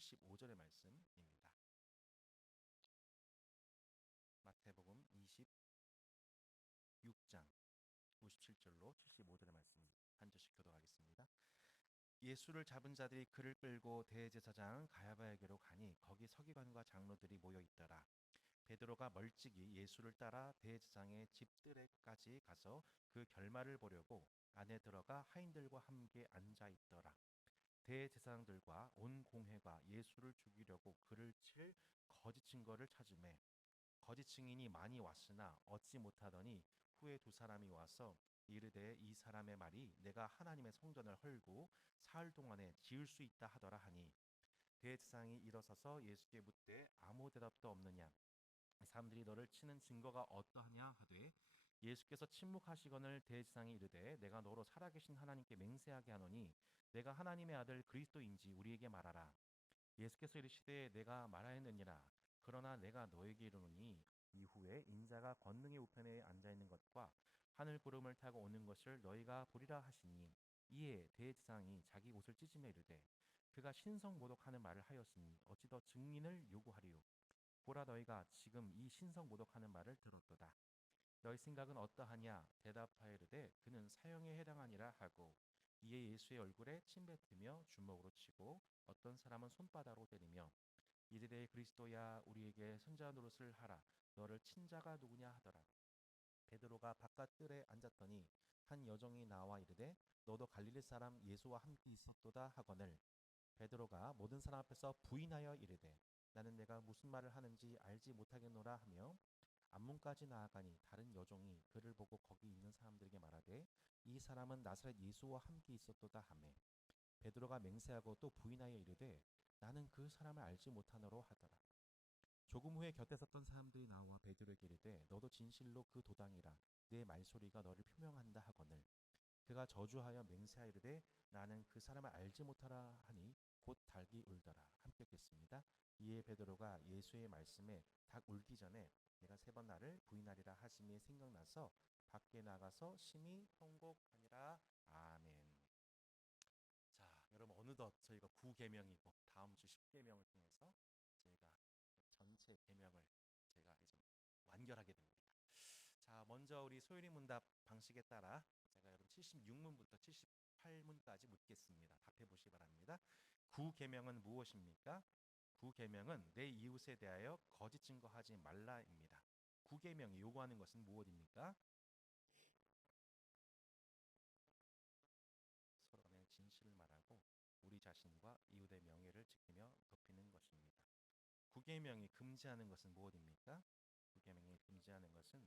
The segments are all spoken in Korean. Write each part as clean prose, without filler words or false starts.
75절의 말씀입니다. 마태복음 26장 57절로 75절의 말씀 한 절씩 교독하겠습니다. 예수를 잡은 자들이 그를 끌고 대제사장 가야바에게로 가니 거기 서기관과 장로들이 모여 있더라. 베드로가 멀찍이 예수를 따라 대제사장의 집들에까지 가서 그 결말을 보려고 안에 들어가 하인들과 함께 앉아 있더라. 대제사장들과 온 공회가 예수를 죽이려고 그를 칠 거짓 증거를 찾으매 거짓 증인이 많이 왔으나 얻지 못하더니 후에 두 사람이 와서 이르되 이 사람의 말이 내가 하나님의 성전을 헐고 사흘 동안에 지을 수 있다 하더라 하니 대제사장이 일어서서 예수께 묻되 아무 대답도 없느냐 사람들이 너를 치는 증거가 어떠하냐 하되 예수께서 침묵하시거늘 대제사장이 이르되 내가 너로 살아계신 하나님께 맹세하게 하노니 내가 하나님의 아들 그리스도인지 우리에게 말하라. 예수께서 이르시되 내가 말하였느니라. 그러나 내가 너에게 이르노니 이후에 인자가 권능의 우편에 앉아있는 것과 하늘 구름을 타고 오는 것을 너희가 보리라 하시니 이에 대제사장이 자기 옷을 찢으며 이르되 그가 신성모독하는 말을 하였으니 어찌 더 증인을 요구하리요. 보라 너희가 지금 이 신성모독하는 말을 들었도다. 너희 생각은 어떠하냐 대답하여 이르되 그는 사형에 해당하니라 하고 이에 예수의 얼굴에 침 뱉으며 주먹으로 치고 어떤 사람은 손바닥으로 때리며 이르되 그리스도야 우리에게 선자 노릇을 하라. 너를 친 자가 누구냐 하더라. 베드로가 바깥 뜰에 앉았더니 한 여종이 나와 이르되 너도 갈릴리 사람 예수와 함께 있었도다 하거늘 베드로가 모든 사람 앞에서 부인하여 이르되 나는 내가 무슨 말을 하는지 알지 못하겠노라 하며 앞문까지 나아가니 다른 여종이 그를 보고 거기 있는 사람들에게 말하되 이 사람은 나사렛 예수와 함께 있었도다 하매 베드로가 맹세하고 또 부인하여 이르되 나는 그 사람을 알지 못하노로 하더라. 조금 후에 곁에 섰던 사람들이 나와 베드로에게 이르되 너도 진실로 그 도당이라 내 말소리가 너를 표명한다 하거늘 그가 저주하여 맹세하여 이르되 나는 그 사람을 알지 못하라 하니 곧 닭이 울더라. 함께 읽겠습니다. 이에 베드로가 예수의 말씀에 닭 울기 전에 내가 세 번 나를 부인하리라 하심이 생각나서 밖에 나가서 심히 통곡하니라. 아멘. 자, 여러분 어느덧 저희가 9계명이고 다음 주 10계명을 통해서 저희가 전체 계명을 제가 이제 완결하게 됩니다. 자, 먼저 우리 소율이 문답 방식에 따라 제가 여러분 76문부터 78문까지 묻겠습니다. 답해 보시기 바랍니다. 9계명은 무엇입니까? 9계명은 내 이웃에 대하여 거짓 증거하지 말라입니다. 9계명이 요구하는 것은 무엇입니까? 서로 간에 진실을 말하고 우리 자신과 이웃의 명예를 지키며 덮이는 것입니다. 9계명이 금지하는 것은 무엇입니까? 9계명이 금지하는 것은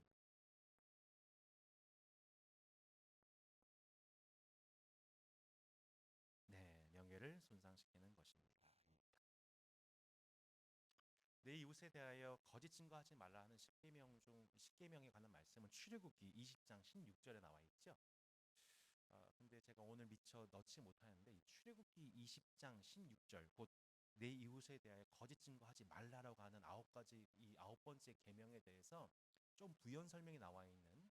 네, 명예를 손상시키는 것입니다. 내 이웃에 대하여 거짓 증거하지 말라 하는 10계명 중 10계명에 관한 말씀은 출애굽기 20장 16절에 나와 있죠. 근데 제가 오늘 미처 넣지 못하는데 이 출애굽기 20장 16절 곧 내 이웃에 대하여 거짓 증거하지 말라라고 하는 9가지 이 9번째 계명에 대해서 좀 부연 설명이 나와 있는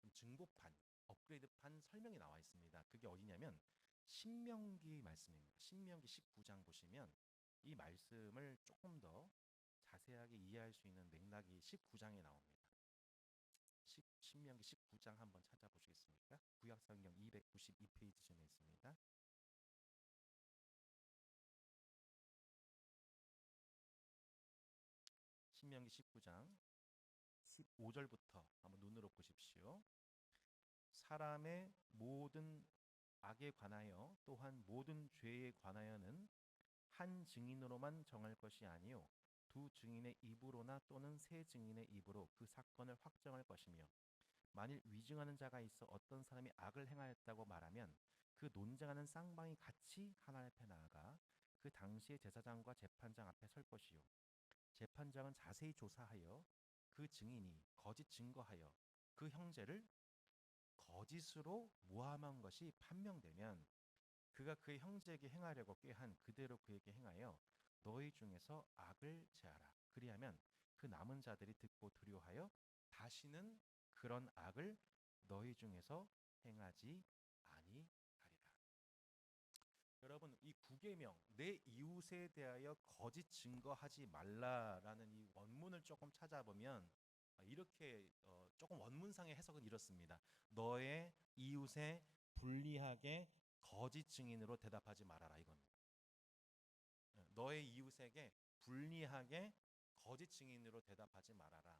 좀 증보판, 업그레이드판 설명이 나와 있습니다. 그게 어디냐면 신명기 말씀입니다. 신명기 19장 보시면 이 말씀을 조금 더 자세하게 이해할 수 있는 맥락이 19장에 나옵니다. 신명기 19장 한번 찾아보시겠습니까? 구약성경 292페이지 전에 있습니다. 신명기 19장 15절부터 한번 눈으로 보십시오. 사람의 모든 악에 관하여 또한 모든 죄에 관하여는 한 증인으로만 정할 것이 아니요 두 증인의 입으로나 또는 세 증인의 입으로 그 사건을 확정할 것이며 만일 위증하는 자가 있어 어떤 사람이 악을 행하였다고 말하면 그 논쟁하는 쌍방이 같이 하나님 앞에 나아가 그 당시의 제사장과 재판장 앞에 설 것이요 재판장은 자세히 조사하여 그 증인이 거짓 증거하여 그 형제를 거짓으로 모함한 것이 판명되면 그가 그의 형제에게 행하려고 꾀한 그대로 그에게 행하여 너희 중에서 악을 제하라. 그리하면 그 남은 자들이 듣고 두려워하여 다시는 그런 악을 너희 중에서 행하지 아니하리라. 여러분 이 제9계명 내 이웃에 대하여 거짓 증거하지 말라라는 이 원문을 조금 찾아보면 이렇게 조금 원문상의 해석은 이렇습니다. 너의 이웃에 불리하게 거짓 증인으로 대답하지 말아라 이겁니다. 너의 이웃에게 불리하게 거짓 증인으로 대답하지 말아라.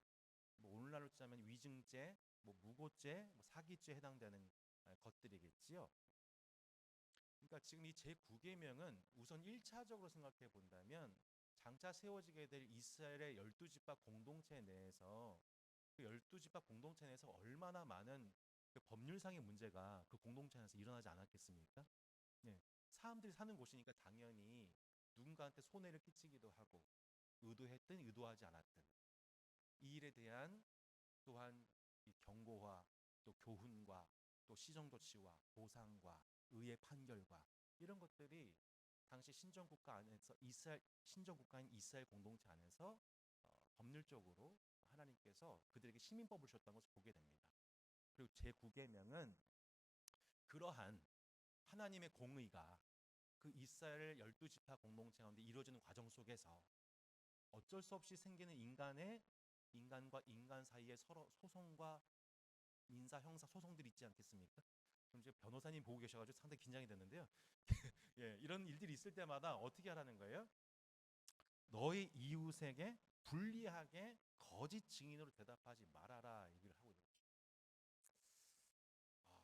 뭐 오늘날로 치자면 위증죄, 뭐 무고죄, 뭐 사기죄에 해당되는 것들이겠지요. 그러니까 지금 이 제9계명은 우선 1차적으로 생각해 본다면 장차 세워지게 될 이스라엘의 12지파 공동체 내에서 그 12지파 공동체 내에서 얼마나 많은 그 법률상의 문제가 그 공동체 안에서 일어나지 않았겠습니까? 네. 사람들이 사는 곳이니까 당연히 누군가한테 손해를 끼치기도 하고 의도했든 의도하지 않았든 이 일에 대한 또한 이 경고와 또 교훈과 또 시정조치와 보상과 의의 판결과 이런 것들이 당시 신정국가 안에서 신정국가인 이스라엘 공동체 안에서 법률적으로 하나님께서 그들에게 시민법을 주셨다는 것을 보게 됩니다. 그리고 제9계명은 그러한 하나님의 공의가 그 이스라엘 12지파 공동체 가운데 이루어지는 과정 속에서 어쩔 수 없이 생기는 인간과 인간 사이의 서로 소송과 민사, 형사 소송들이 있지 않겠습니까? 그럼 지금 변호사님 보고 계셔가지고 상당히 긴장이 됐는데요. 예, 이런 일들이 있을 때마다 어떻게 하라는 거예요? 너의 이웃에게 불리하게 거짓 증인으로 대답하지 말아라 얘기를 하고 있는 거죠.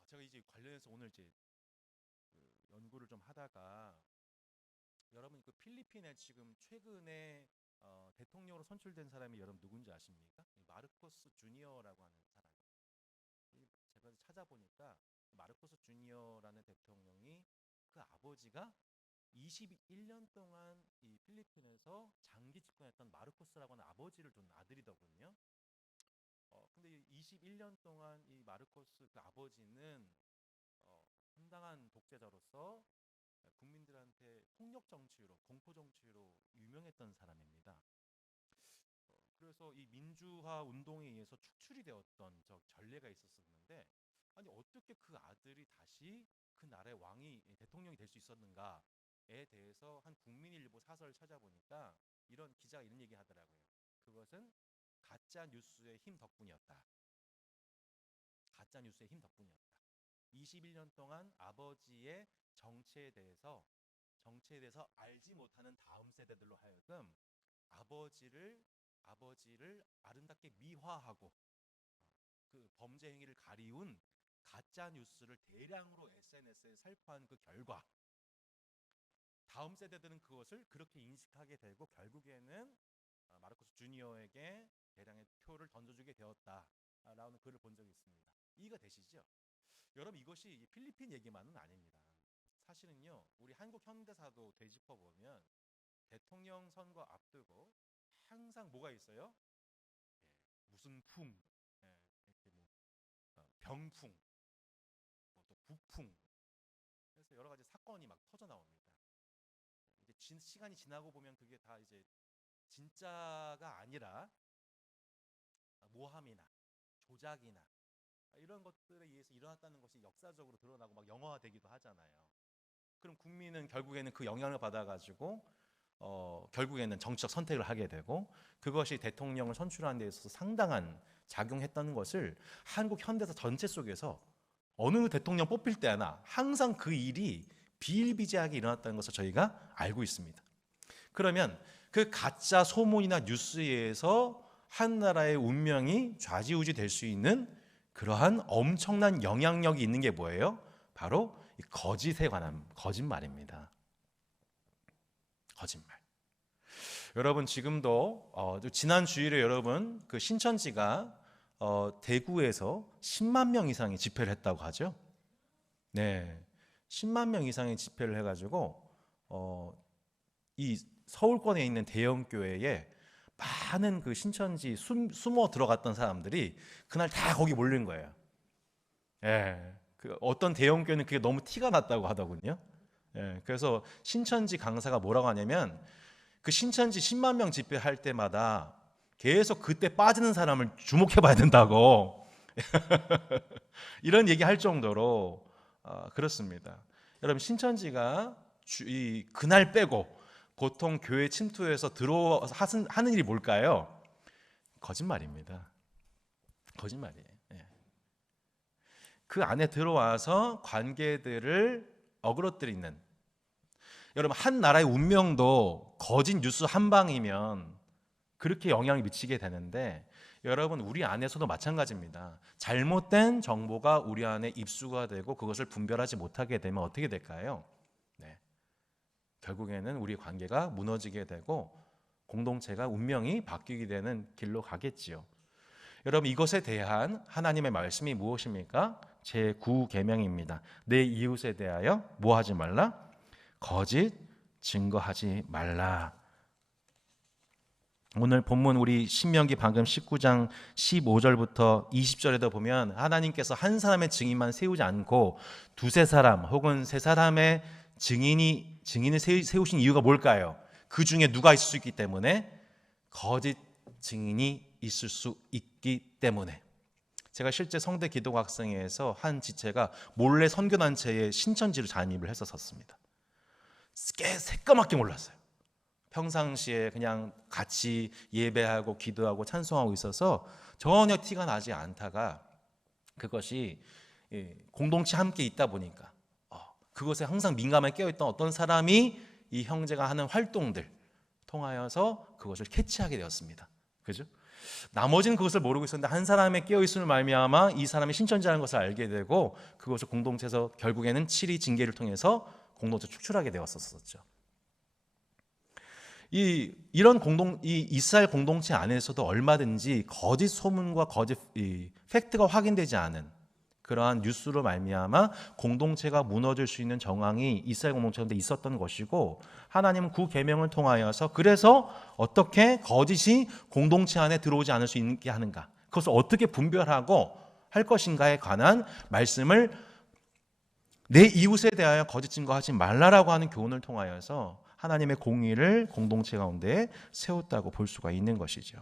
제가 이제 관련해서 오늘 이제 그 연구를 좀 하다가 여러분 그 필리핀에 지금 최근에 대통령으로 선출된 사람이 여러분 누군지 아십니까? 마르코스 주니어라고 하는 사람이에요. 제가 찾아보니까 마르코스 주니어라는 대통령이 그 아버지가 21년 동안 이 필리핀에서 장기 집권했던 마르코스라고 하는 아버지를 둔 아들이더군요. 근데 21년 동안 이 마르코스 그 아버지는 상당한 독재자로서 국민들한테 폭력 정치로, 공포 정치로 유명했던 사람입니다. 그래서 이 민주화 운동에 의해서 축출이 되었던 저 전례가 있었는데, 아니 어떻게 그 아들이 다시 그 나라의 왕이 대통령이 될 수 있었는가에 대해서 한 국민일보 사설을 찾아보니까 이런 기자가 이런 얘기 하더라고요. 그것은 가짜 뉴스의 힘 덕분이었다. 가짜 뉴스의 힘 덕분이었다. 21년 동안 아버지의 정치에 대해서 알지 못하는 다음 세대들로 하여금 아버지를 아름답게 미화하고 그 범죄 행위를 가리운 가짜 뉴스를 대량으로 SNS에 살포한 그 결과 다음 세대들은 그것을 그렇게 인식하게 되고 결국에는 마르코스 주니어에게 대량의 표를 던져주게 되었다라는 글을 본 적이 있습니다. 이해가 되시죠? 여러분 이것이 필리핀 얘기만은 아닙니다. 사실은요 우리 한국 현대사도 되짚어 보면 대통령 선거 앞두고 항상 뭐가 있어요? 무슨 풍, 이렇게 뭐 병풍, 또 북풍, 그래서 여러 가지 사건이 막 터져 나옵니다. 이제 시간이 지나고 보면 그게 다 이제 진짜가 아니라 모함이나 조작이나 이런 것들에 의해서 일어났다는 것이 역사적으로 드러나고 막 영화화되기도 하잖아요. 그럼 국민은 결국에는 그 영향을 받아가지고 결국에는 정치적 선택을 하게 되고 그것이 대통령을 선출하는 데 있어서 상당한 작용했다는 것을 한국 현대사 전체 속에서 어느 대통령 뽑힐 때나 항상 그 일이 비일비재하게 일어났다는 것을 저희가 알고 있습니다. 그러면 그 가짜 소문이나 뉴스에 의해서 한 나라의 운명이 좌지우지 될 수 있는 그러한 엄청난 영향력이 있는 게 뭐예요? 바로 거짓에 관한 거짓말입니다. 거짓말. 여러분 지금도 지난 주일에 여러분 그 신천지가 대구에서 10만 명 이상의 집회를 했다고 하죠. 네, 10만 명 이상의 집회를 해가지고 이 서울권에 있는 대형 교회에 많은 그 신천지 숨어 들어갔던 사람들이 그날 다 거기 몰린 거예요. 예, 그 어떤 대형 교회는 그게 너무 티가 났다고 하더군요. 예, 그래서 신천지 강사가 뭐라고 하냐면 그 신천지 10만 명 집회할 때마다 계속 그때 빠지는 사람을 주목해봐야 된다고 이런 얘기 할 정도로 그렇습니다. 여러분 신천지가 그날 빼고 보통 교회 침투해서 들어와서 하는 일이 뭘까요? 거짓말입니다. 거짓말이에요. 예. 그 안에 들어와서 관계들을 어그러뜨리는, 여러분 한 나라의 운명도 거짓 뉴스 한 방이면 그렇게 영향을 미치게 되는데, 여러분 우리 안에서도 마찬가지입니다. 잘못된 정보가 우리 안에 입수가 되고 그것을 분별하지 못하게 되면 어떻게 될까요? 네. 결국에는 우리 관계가 무너지게 되고 공동체가 운명이 바뀌게 되는 길로 가겠지요. 여러분 이것에 대한 하나님의 말씀이 무엇입니까? 제9계명입니다. 내 이웃에 대하여 뭐 하지 말라? 거짓 증거하지 말라. 오늘 본문 우리 신명기 방금 19장 15절부터 20절에도 보면 하나님께서 한 사람의 증인만 세우지 않고 두세 사람 혹은 세 사람의 증인을 세우신 이유가 뭘까요? 그 중에 누가 있을 수 있기 때문에, 거짓 증인이 있을 수 있기 때문에. 제가 실제 성대 기독학생회에서 한 지체가 몰래 선교단체에 신천지로 잠입을 했었습니다. 새까맣게 몰랐어요. 평상시에 그냥 같이 예배하고 기도하고 찬송하고 있어서 전혀 티가 나지 않다가, 그것이 공동체 함께 있다 보니까 그것에 항상 민감하게 깨어있던 어떤 사람이 이 형제가 하는 활동들 통하여서 그것을 캐치하게 되었습니다. 그죠? 나머지는 그것을 모르고 있었는데 한 사람의 깨어있음을 말미암아 이 사람이 신천지라는 것을 알게 되고, 그것을 공동체에서 결국에는 7위 징계를 통해서 공동체 축출하게 되었었죠. 이런 이 이스라엘 공동체 안에서도 얼마든지 거짓 소문과 거짓 팩트가 확인되지 않은 그러한 뉴스로 말미암아 공동체가 무너질 수 있는 정황이 이스라엘 공동체 가운데 있었던 것이고, 하나님은 그 계명을 통하여서 그래서 어떻게 거짓이 공동체 안에 들어오지 않을 수 있게 하는가, 그것을 어떻게 분별하고 할 것인가에 관한 말씀을 내 이웃에 대하여 거짓 증거하지 말라라고 하는 교훈을 통하여서 하나님의 공의를 공동체 가운데 세웠다고 볼 수가 있는 것이죠.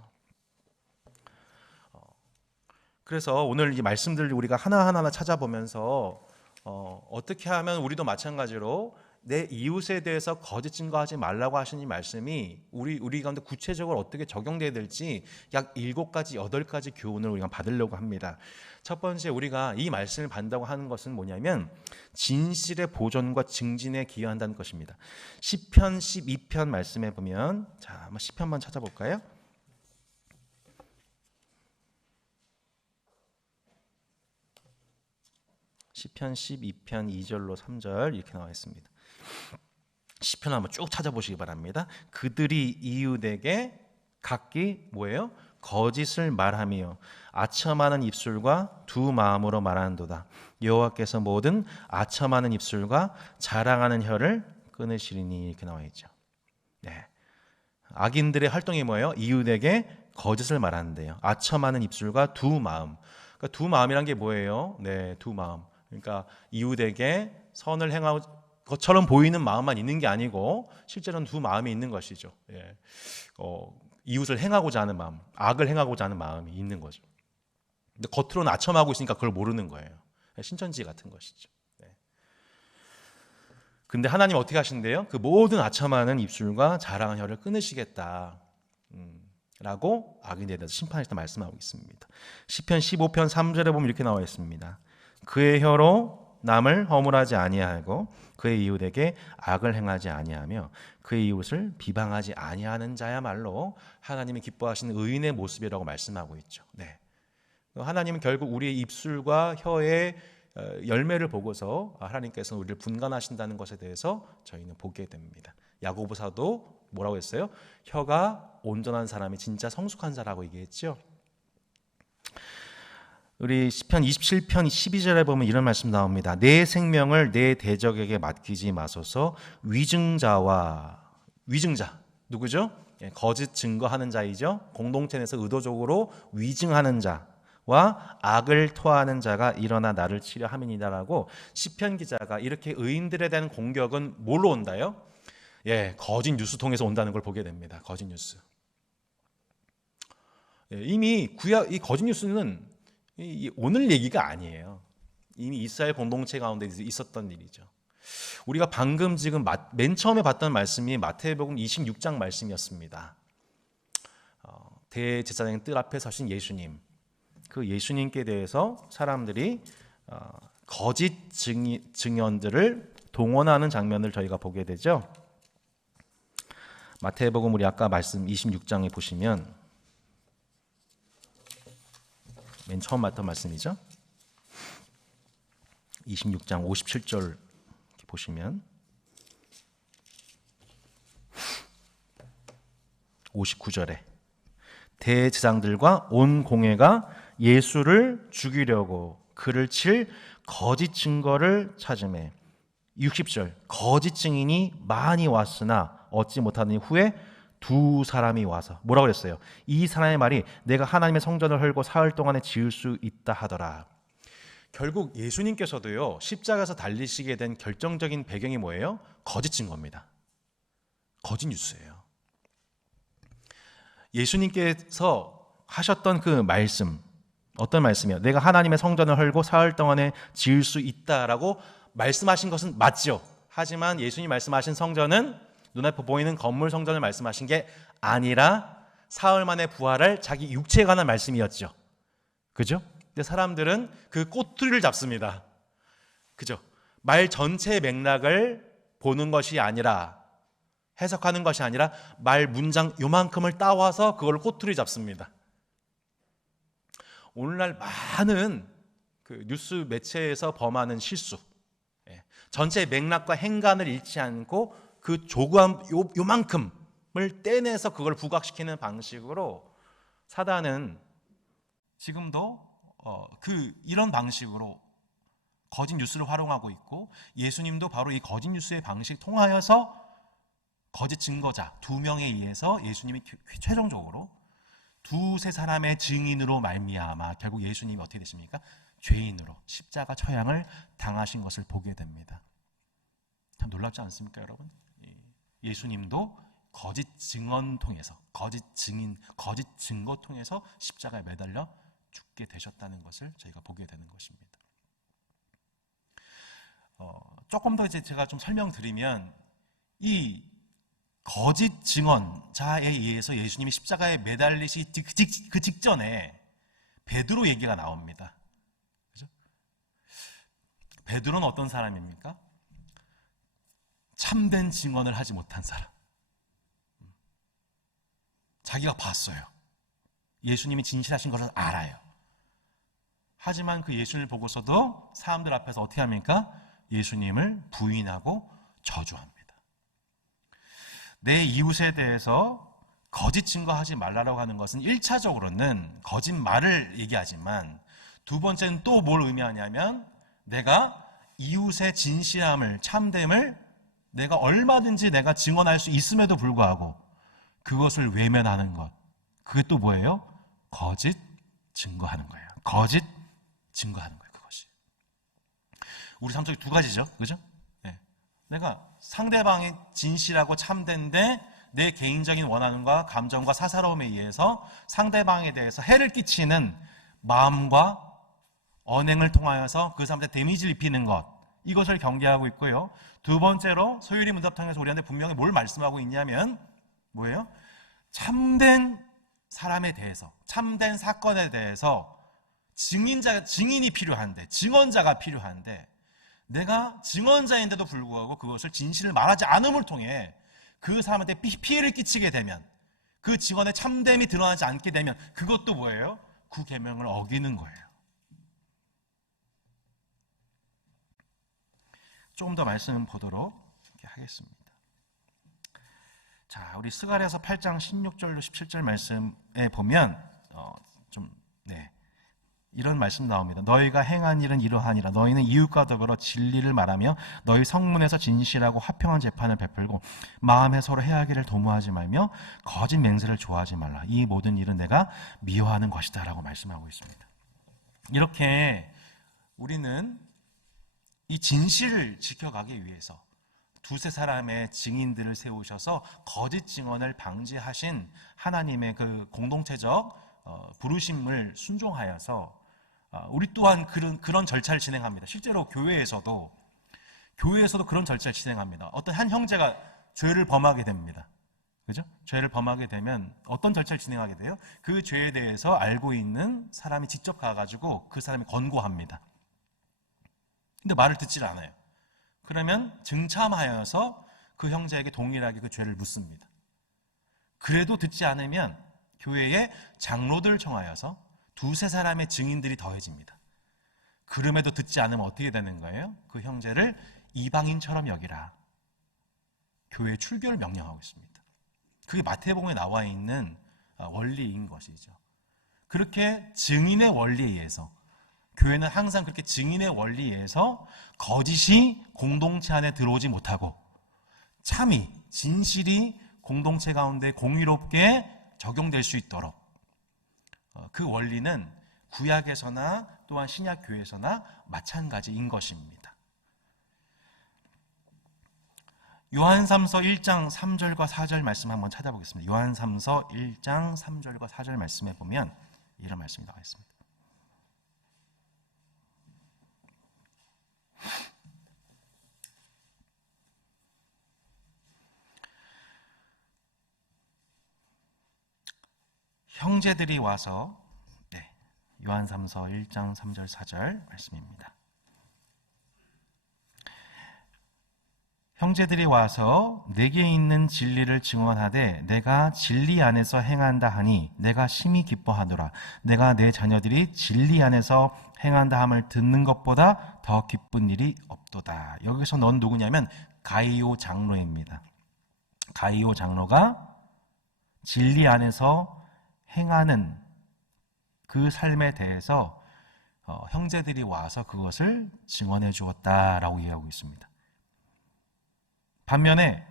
그래서 오늘 이 말씀들을 우리가 하나하나 찾아보면서 어떻게 하면 우리도 마찬가지로 내 이웃에 대해서 거짓 증거하지 말라고 하신 이 말씀이 우리 가운데 구체적으로 어떻게 적용돼야 될지 약 7가지, 8가지 교훈을 우리가 받으려고 합니다. 첫 번째, 우리가 이 말씀을 받는다고 하는 것은 뭐냐면 진실의 보존과 증진에 기여한다는 것입니다. 시편 12편 말씀에 보면, 자, 한번 시편만 찾아볼까요? 시편 12편 2절로 3절 이렇게 나와 있습니다. 시편 한번 쭉 찾아보시기 바랍니다. 그들이 이웃에게 각기 뭐예요? 거짓을 말하며 아첨하는 입술과 두 마음으로 말하는도다. 여호와께서 모든 아첨하는 입술과 자랑하는 혀를 끊으시리니, 이렇게 나와 있죠. 네. 악인들의 활동이 뭐예요? 이웃에게 거짓을 말하는데요. 아첨하는 입술과 두 마음. 그러니까 두 마음이란 게 뭐예요? 네, 두 마음. 그러니까 이웃에게 선을 행할 것처럼 보이는 마음만 있는 게 아니고 실제로는 두 마음이 있는 것이죠. 예. 이웃을 행하고자 하는 마음, 악을 행하고자 하는 마음이 있는 거죠. 근데 겉으로는 아첨하고 있으니까 그걸 모르는 거예요. 신천지 같은 것이죠. 네. 근데 하나님 어떻게 하신대요? 그 모든 아첨하는 입술과 자랑한 혀를 끊으시겠다. 라고 악인에 대해서 심판하시다 말씀하고 있습니다. 시편 15편 3절에 보면 이렇게 나와 있습니다. 그의 혀로 남을 허물하지 아니하고 그의 이웃에게 악을 행하지 아니하며 그의 이웃을 비방하지 아니하는 자야말로 하나님이 기뻐하시는 의인의 모습이라고 말씀하고 있죠. 네. 하나님은 결국 우리의 입술과 혀의 열매를 보고서 하나님께서 우리를 분간하신다는 것에 대해서 저희는 보게 됩니다. 야고보 사도 뭐라고 했어요? 혀가 온전한 사람이 진짜 성숙한 자라고 얘기했죠. 우리 시편 27편 12절에 보면 이런 말씀 나옵니다. 내 생명을 내 대적에게 맡기지 마소서. 위증자 누구죠? 거짓 증거하는 자이죠. 공동체 내에서 의도적으로 위증하는 자와 악을 토하는 자가 일어나 나를 치려 함이니다라고 시편 기자가 이렇게 의인들에 대한 공격은 뭘로 온다요? 거짓 뉴스 통해서 온다는 걸 보게 됩니다. 거짓 뉴스. 이미 이 거짓 뉴스는 오늘 얘기가 아니에요. 이미 이스라엘 공동체 가운데 있었던 일이죠. 우리가 방금 지금 맨 처음에 봤던 말씀이 마태복음 26장 말씀이었습니다. 대제사장 뜰 앞에 서신 예수님, 그 예수님께 대해서 사람들이 거짓 증언들을 동원하는 장면을 저희가 보게 되죠. 마태복음 우리 아까 말씀 26장에 보시면 맨 처음 봤던 말씀이죠. 26장 57절 보시면 59절에 대제사장들과 온 공회가 예수를 죽이려고 그를 칠 거짓 증거를 찾으매 60절 거짓 증인이 많이 왔으나 얻지 못하더니 후에 두 사람이 와서 뭐라고 그랬어요? 이 사람의 말이 내가 하나님의 성전을 헐고 사흘 동안에 지을 수 있다 하더라. 결국 예수님께서도요 십자가에서 달리시게 된 결정적인 배경이 뭐예요? 거짓 증거입니다. 거짓 뉴스예요. 예수님께서 하셨던 그 말씀, 어떤 말씀이요? 내가 하나님의 성전을 헐고 사흘 동안에 지을 수 있다라고 말씀하신 것은 맞죠. 하지만 예수님 말씀하신 성전은 눈앞에 보이는 건물 성전을 말씀하신 게 아니라 사흘 만에 부활할 자기 육체에 관한 말씀이었죠. 그죠? 근데 사람들은 그 꼬투리를 잡습니다. 그죠? 말 전체의 맥락을 보는 것이 아니라, 해석하는 것이 아니라 말 문장 요만큼을 따와서 그걸 꼬투리 잡습니다. 오늘날 많은 그 뉴스 매체에서 범하는 실수, 전체 맥락과 행간을 잃지 않고 그 조그만 요만큼을 떼내서 그걸 부각시키는 방식으로 사단은 지금도 이런 방식으로 거짓 뉴스를 활용하고 있고, 예수님도 바로 이 거짓 뉴스의 방식 통하여서 거짓 증거자 2명에 의해서 예수님이 최종적으로 두세 사람의 증인으로 말미암아 결국 예수님이 어떻게 되십니까? 죄인으로 십자가 처형을 당하신 것을 보게 됩니다. 참 놀랍지 않습니까, 여러분? 예수님도 거짓 증언 통해서, 거짓 증인, 거짓 증거 통해서 십자가에 매달려 죽게 되셨다는 것을 저희가 보게 되는 것입니다. 조금 더 이제 제가 좀 설명드리면, 이 거짓 증언자에 의해서 예수님이 십자가에 매달리시 그 직전에 베드로 얘기가 나옵니다. 그죠? 베드로는 어떤 사람입니까? 참된 증언을 하지 못한 사람. 자기가 봤어요. 예수님이 진실하신 것을 알아요. 하지만 그 예수님을 보고서도 사람들 앞에서 어떻게 합니까? 예수님을 부인하고 저주합니다. 내 이웃에 대해서 거짓 증거하지 말라고 하는 것은 1차적으로는 거짓말을 얘기하지만, 두 번째는 또 뭘 의미하냐면, 내가 이웃의 진실함을, 참됨을 내가 얼마든지 내가 증언할 수 있음에도 불구하고 그것을 외면하는 것. 그게 또 뭐예요? 거짓 증거하는 거예요. 거짓 증거하는 거예요. 그것이. 우리 삶 속에 두 가지죠. 그죠? 네. 내가 상대방이 진실하고 참된데 내 개인적인 원한과 감정과 사사로움에 의해서 상대방에 대해서 해를 끼치는 마음과 언행을 통하여서 그 사람한테 데미지를 입히는 것, 이것을 경계하고 있고요. 두 번째로 소율이 문답통에서 우리한테 분명히 뭘 말씀하고 있냐면 뭐예요? 참된 사람에 대해서, 참된 사건에 대해서 증인이 필요한데, 증언자가 필요한데, 내가 증언자인데도 불구하고 그것을 진실을 말하지 않음을 통해 그 사람한테 피해를 끼치게 되면, 그 증언의 참됨이 드러나지 않게 되면 그것도 뭐예요? 그 계명을 어기는 거예요. 조금 더 말씀 보도록 하겠습니다. 자, 우리 스가랴서 8장 16절로 17절 말씀에 보면 이런 말씀 나옵니다. 너희가 행한 일은 이러하니라. 너희는 이웃과 더불어 진리를 말하며 너희 성문에서 진실하고 화평한 재판을 베풀고 마음에 서로 해하기를 도모하지 말며 거짓 맹세를 좋아하지 말라. 이 모든 일은 내가 미워하는 것이다 라고 말씀하고 있습니다. 이렇게 우리는 이 진실을 지켜가기 위해서 두세 사람의 증인들을 세우셔서 거짓 증언을 방지하신 하나님의 그 공동체적 부르심을 순종하여서 우리 또한 그런 절차를 진행합니다. 실제로 교회에서도 교회에서도 그런 절차를 진행합니다. 어떤 한 형제가 죄를 범하게 됩니다. 그죠? 죄를 범하게 되면 어떤 절차를 진행하게 돼요? 그 죄에 대해서 알고 있는 사람이 직접 가가지고 그 사람이 권고합니다. 근데 말을 듣질 않아요. 그러면 증참하여서 그 형제에게 동일하게 그 죄를 묻습니다. 그래도 듣지 않으면 교회에 장로들을 청하여서 두세 사람의 증인들이 더해집니다. 그럼에도 듣지 않으면 어떻게 되는 거예요? 그 형제를 이방인처럼 여기라. 교회 출교를 명령하고 있습니다. 그게 마태복음에 나와 있는 원리인 것이죠. 그렇게 증인의 원리에 의해서, 교회는 항상 그렇게 증인의 원리에 의해서 거짓이 공동체 안에 들어오지 못하고 참이, 진실이 공동체 가운데 공의롭게 적용될 수 있도록, 그 원리는 구약에서나 또한 신약 교회에서나 마찬가지인 것입니다. 요한3서 1장 3절과 4절 말씀 한번 찾아보겠습니다. 요한3서 1장 3절과 4절 말씀에 보면 이런 말씀이 나와 있습니다. 형제들이 와서, 요한3서 1장 3절 4절 말씀입니다. 형제들이 와서 내게 있는 진리를 증언하되 내가 진리 안에서 행한다 하니 내가 심히 기뻐하노라. 내가 내 자녀들이 진리 안에서 행한다 함을 듣는 것보다 더 기쁜 일이 없도다. 여기서 넌 누구냐면 가이오 장로입니다. 가이오 장로가 진리 안에서 행하는 그 삶에 대해서 형제들이 와서 그것을 증언해 주었다라고 이해하고 있습니다. 반면에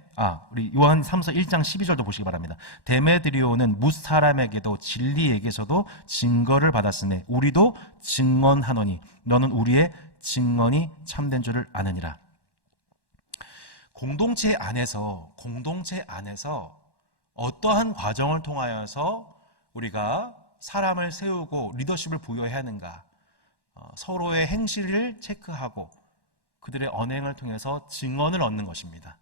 우리 요한 3서 1장 12절도 보시기 바랍니다. 데메드리오는 뭇 사람에게도 진리에게서도 증거를 받았으니 우리도 증언하노니 너는 우리의 증언이 참된 줄을 아느니라. 공동체 안에서 어떠한 과정을 통하여서 우리가 사람을 세우고 리더십을 부여해야 하는가, 서로의 행실을 체크하고 그들의 언행을 통해서 증언을 얻는 것입니다.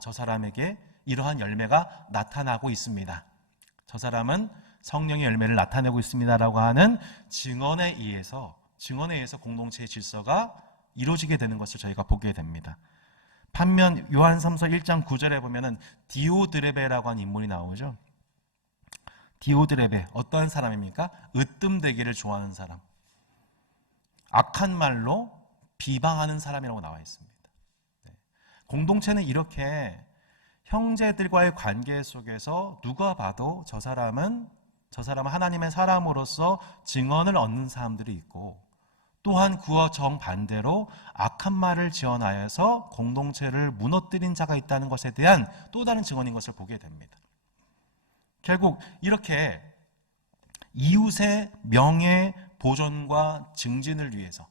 저 사람에게 이러한 열매가 나타나고 있습니다. 저 사람은 성령의 열매를 나타내고 있습니다라고 하는 증언에 의해서 공동체의 질서가 이루어지게 되는 것을 저희가 보게 됩니다. 반면 요한 3서 1장 9절에 보면은 디오드레베라고 하는 인물이 나오죠. 디오드레베, 어떠한 사람입니까? 으뜸되기를 좋아하는 사람, 악한 말로 비방하는 사람이라고 나와 있습니다. 공동체는 이렇게 형제들과의 관계 속에서 누가 봐도 저 사람은 하나님의 사람으로서 증언을 얻는 사람들이 있고, 또한 그와 정반대로 악한 말을 지어놔서 공동체를 무너뜨린 자가 있다는 것에 대한 또 다른 증언인 것을 보게 됩니다. 결국 이렇게 이웃의 명예 보존과 증진을 위해서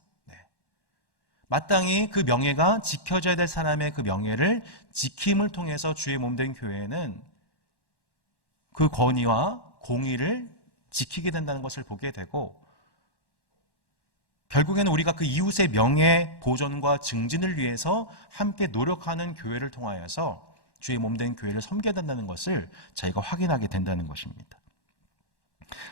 마땅히 그 명예가 지켜져야 될 사람의 그 명예를 지킴을 통해서 주의 몸된 교회는 그 권위와 공의를 지키게 된다는 것을 보게 되고, 결국에는 우리가 그 이웃의 명예 보존과 증진을 위해서 함께 노력하는 교회를 통하여서 주의 몸된 교회를 섬겨야 된다는 것을 저희가 확인하게 된다는 것입니다.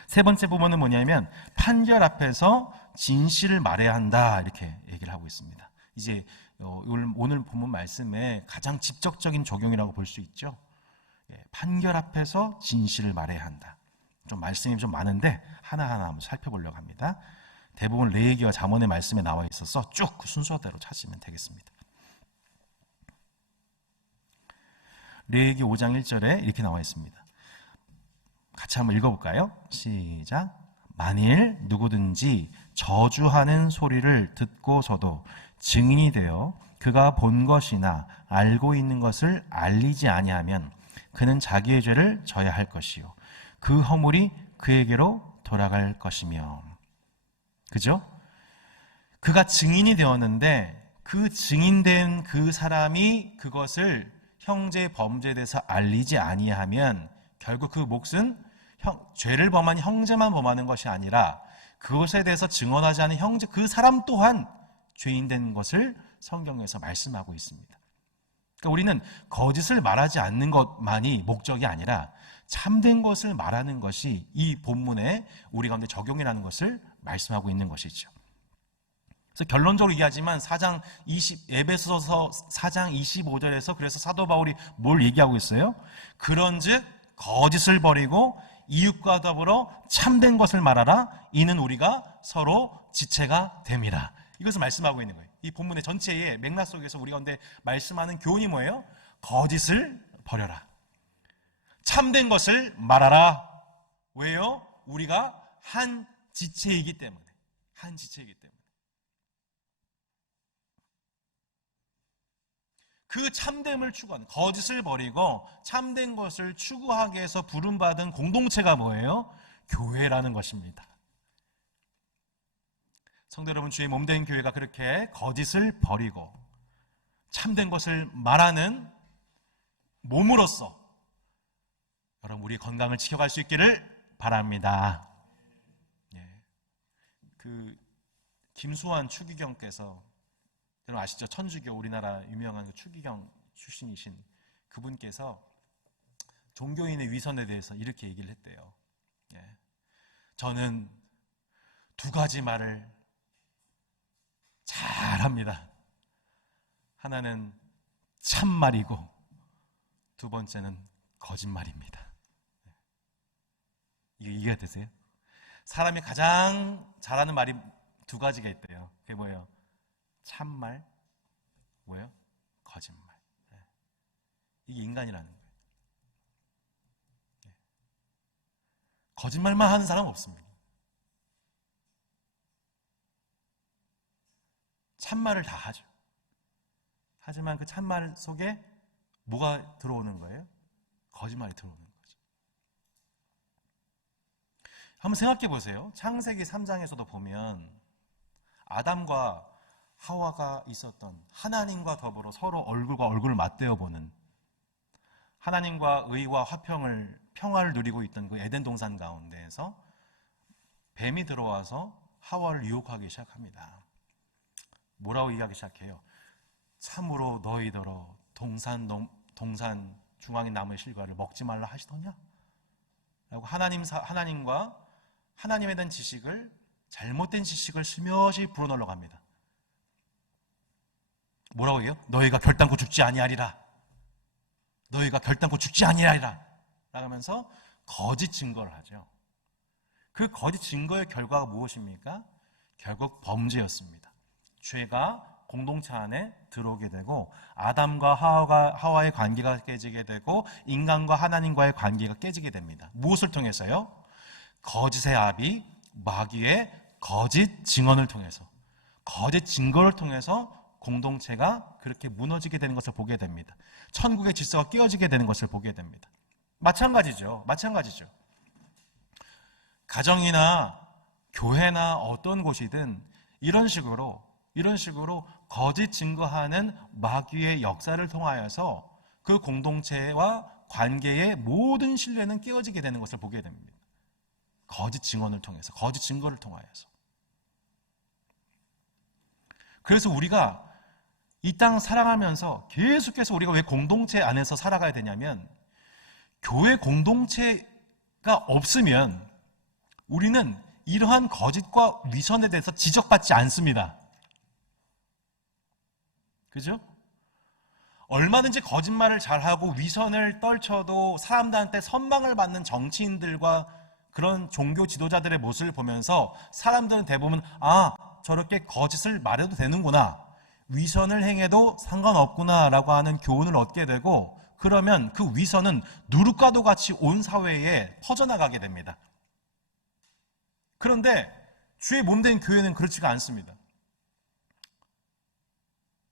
세 번째 부분은 뭐냐면 판결 앞에서 진실을 말해야 한다, 이렇게 얘기를 하고 있습니다. 이제 오늘 본문 말씀의 가장 직접적인 적용이라고 볼 수 있죠. 판결 앞에서 진실을 말해야 한다. 좀 말씀이 좀 많은데 하나하나 한번 살펴보려고 합니다. 대부분 레위기와 잠언의 말씀에 나와 있어서 쭉 그 순서대로 찾으면 되겠습니다. 레위기 5장 1절에 이렇게 나와 있습니다. 같이 한번 읽어볼까요? 시작. 만일 누구든지 저주하는 소리를 듣고서도 증인이 되어 그가 본 것이나 알고 있는 것을 알리지 아니하면 그는 자기의 죄를 져야 할 것이요 그 허물이 그에게로 돌아갈 것이며. 그죠? 그가 증인이 되었는데 그 증인된 그 사람이 그것을 형제 범죄에 대해서 알리지 아니하면 결국 그 몫은 죄를 범한 형제만 범하는 것이 아니라 그것에 대해서 증언하지 않은 형제, 그 사람 또한 죄인 된 것을 성경에서 말씀하고 있습니다. 그러니까 우리는 거짓을 말하지 않는 것만이 목적이 아니라 참된 것을 말하는 것이 이 본문에 우리 가운데 적용이라는 것을 말씀하고 있는 것이죠. 그래서 결론적으로 얘기하지만 에베소서 4장 25절에서 그래서 사도 바울이 뭘 얘기하고 있어요? 그런즉 거짓을 버리고 이웃과 더불어 참된 것을 말하라. 이는 우리가 서로 지체가 됨이라. 이것을 말씀하고 있는 거예요. 이 본문의 전체의 맥락 속에서 우리 가운데 말씀하는 교훈이 뭐예요? 거짓을 버려라. 참된 것을 말하라. 왜요? 우리가 한 지체이기 때문에. 한 지체이기 때문에. 그 참됨을 추구하는, 거짓을 버리고 참된 것을 추구하기 위해서 부름받은 공동체가 뭐예요? 교회라는 것입니다. 성도 여러분, 주의 몸된 교회가 그렇게 거짓을 버리고 참된 것을 말하는 몸으로서 여러분 우리 건강을 지켜갈 수 있기를 바랍니다. 그 김수환 추기경께서 여러분 아시죠? 천주교 우리나라 유명한 그 추기경 출신이신 그분께서 종교인의 위선에 대해서 이렇게 얘기를 했대요. 저는 두 가지 말을 잘합니다. 하나는 참말이고 두 번째는 거짓말입니다. 이게 이해가 되세요? 사람이 가장 잘하는 말이 두 가지가 있대요. 그게 뭐예요? 참말, 뭐예요? 거짓말. 이게 인간이라는 거예요. 거짓말만 하는 사람 없습니다. 참말을 다 하죠. 하지만 그 참말 속에 뭐가 들어오는 거예요? 거짓말이 들어오는 거죠. 한번 생각해 보세요. 창세기 3장에서도 보면 아담과 하와가 있었던, 하나님과 더불어 서로 얼굴과 얼굴을 맞대어 보는, 하나님과 의와 평화를 누리고 있던 그 에덴 동산 가운데에서 뱀이 들어와서 하와를 유혹하기 시작합니다. 뭐라고 얘기하기 시작해요? 참으로 너희더러 동산 중앙에 나무의 실과를 먹지 말라 하시더냐? 라고 하나님과 하나님에 대한 지식을, 잘못된 지식을 슬며시 불어넣으려고 합니다. 뭐라고 해요? 너희가 결단코 죽지 아니하리라. 너희가 결단코 죽지 아니하리라. 라면서 거짓 증거를 하죠. 그 거짓 증거의 결과가 무엇입니까? 결국 범죄였습니다. 죄가 공동체 안에 들어오게 되고 아담과 하와의 관계가 깨지게 되고 인간과 하나님과의 관계가 깨지게 됩니다. 무엇을 통해서요? 거짓의 아비, 마귀의 거짓 증언을 통해서, 거짓 증거를 통해서 공동체가 그렇게 무너지게 되는 것을 보게 됩니다. 천국의 질서가 깨어지게 되는 것을 보게 됩니다. 마찬가지죠. 가정이나 교회나 어떤 곳이든 이런 식으로 거짓 증거하는 마귀의 역사를 통하여서 그 공동체와 관계의 모든 신뢰는 깨어지게 되는 것을 보게 됩니다. 거짓 증언을 통해서, 거짓 증거를 통하여서. 그래서 우리가 이 땅 살아가면서 계속해서 우리가 왜 공동체 안에서 살아가야 되냐면, 교회 공동체가 없으면 우리는 이러한 거짓과 위선에 대해서 지적받지 않습니다. 그죠? 얼마든지 거짓말을 잘하고 위선을 떨쳐도 사람들한테 선망을 받는 정치인들과 그런 종교 지도자들의 모습을 보면서 사람들은 대부분 저렇게 거짓을 말해도 되는구나, 위선을 행해도 상관없구나 라고 하는 교훈을 얻게 되고, 그러면 그 위선은 누룩과도 같이 온 사회에 퍼져나가게 됩니다. 그런데 주의 몸된 교회는 그렇지가 않습니다.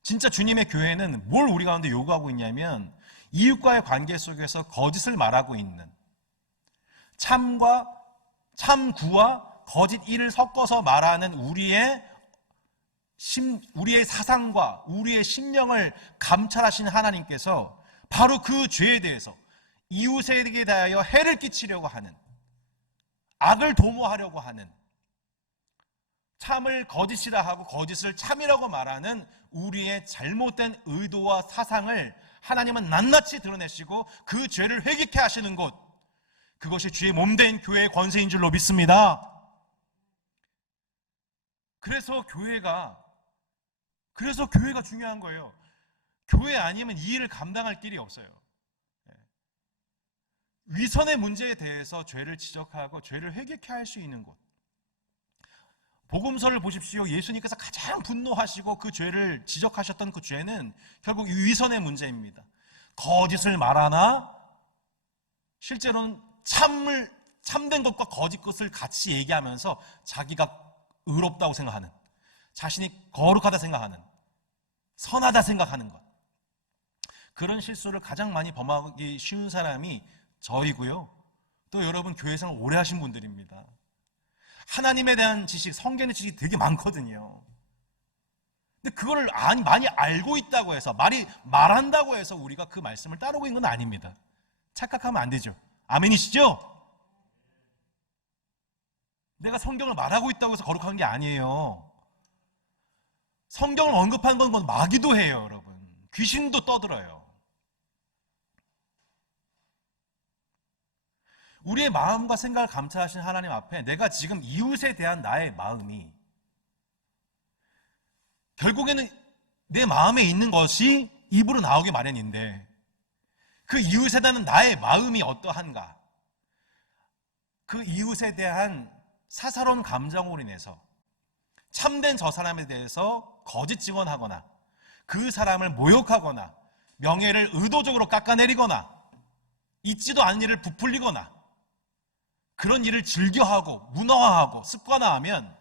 진짜 주님의 교회는 뭘 우리 가운데 요구하고 있냐면, 이웃과의 관계 속에서 거짓을 말하고 있는, 참구와 거짓 일을 섞어서 말하는 우리의 사상과 우리의 심령을 감찰하시는 하나님께서 바로 그 죄에 대해서, 이웃에게 대하여 해를 끼치려고 하는, 악을 도모하려고 하는, 참을 거짓이라 하고 거짓을 참이라고 말하는 우리의 잘못된 의도와 사상을 하나님은 낱낱이 드러내시고 그 죄를 회개케 하시는 곳, 그것이 주의 몸된 교회의 권세인 줄로 믿습니다. 그래서 교회가 중요한 거예요. 교회 아니면 이 일을 감당할 길이 없어요. 위선의 문제에 대해서 죄를 지적하고 죄를 회개케 할 수 있는 곳. 복음서를 보십시오. 예수님께서 가장 분노하시고 그 죄를 지적하셨던 그 죄는 결국 위선의 문제입니다. 거짓을 말하나 실제로는 참된 것과 거짓 것을 같이 얘기하면서 자기가 의롭다고 생각하는, 자신이 거룩하다 생각하는, 선하다 생각하는 것. 그런 실수를 가장 많이 범하기 쉬운 사람이 저이고요. 또 여러분 교회 생활 오래 하신 분들입니다. 하나님에 대한 지식, 성경의 지식이 되게 많거든요. 근데 그거를 많이 알고 있다고 해서, 말한다고 해서 우리가 그 말씀을 따르고 있는 건 아닙니다. 착각하면 안 되죠. 아멘이시죠? 내가 성경을 말하고 있다고 해서 거룩한 게 아니에요. 성경을 언급한 건 마귀도 해요, 여러분. 귀신도 떠들어요. 우리의 마음과 생각을 감찰하신 하나님 앞에 내가 지금 이웃에 대한 나의 마음이 결국에는 내 마음에 있는 것이 입으로 나오기 마련인데 그 이웃에 대한 나의 마음이 어떠한가? 그 이웃에 대한 사사로운 감정으로 인해서 참된 저 사람에 대해서 거짓 증언하거나 그 사람을 모욕하거나 명예를 의도적으로 깎아내리거나 있지도 않은 일을 부풀리거나 그런 일을 즐겨하고 문화화하고 습관화하면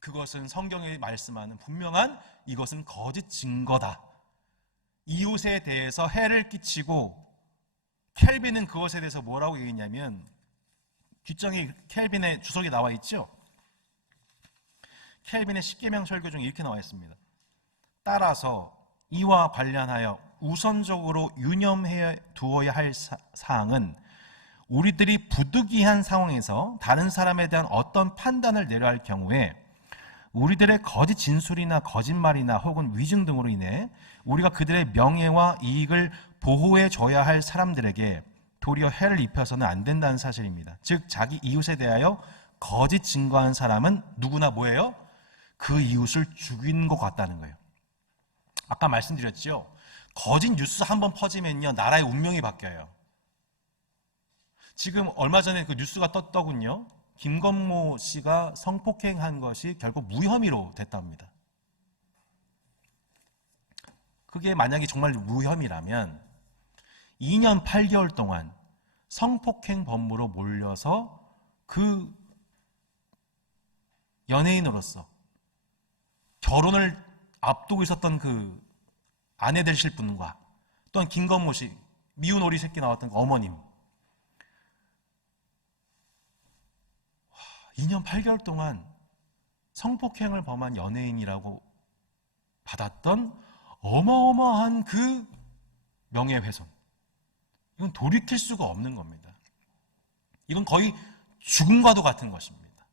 그것은 성경에 말씀하는 분명한 이것은 거짓 증거다. 이웃에 대해서 해를 끼치고 켈빈은 그것에 대해서 뭐라고 얘기했냐면 뒷정이 켈빈의 주석이 나와 있죠. 켈빈의 십계명 설교 중에 이렇게 나와 있습니다. 따라서 이와 관련하여 우선적으로 유념해 두어야 할 사항은 우리들이 부득이한 상황에서 다른 사람에 대한 어떤 판단을 내려야 할 경우에 우리들의 거짓 진술이나 거짓말이나 혹은 위증 등으로 인해 우리가 그들의 명예와 이익을 보호해 줘야 할 사람들에게 도리어 해를 입혀서는 안 된다는 사실입니다. 즉 자기 이웃에 대하여 거짓 증거한 사람은 누구나 뭐예요? 그 이웃을 죽인 것 같다는 거예요. 아까 말씀드렸죠. 거짓 뉴스 한번 퍼지면요 나라의 운명이 바뀌어요. 지금 얼마 전에 그 뉴스가 떴더군요. 김건모 씨가 성폭행한 것이 결국 무혐의로 됐답니다. 그게 만약에 정말 무혐의라면 2년 8개월 동안 성폭행 범으로 몰려서 그 연예인으로서 결혼을 앞두고 있었던 그 아내 되실 분과 또한 김건모 씨 미운 오리 새끼 나왔던 그 어머님 2년 8개월 동안 성폭행을 범한 연예인이라고 받았던 어마어마한 그 명예훼손. 이건 돌이킬 수가 없는 겁니다. 이건 거의 죽음과도 같은 것입니다.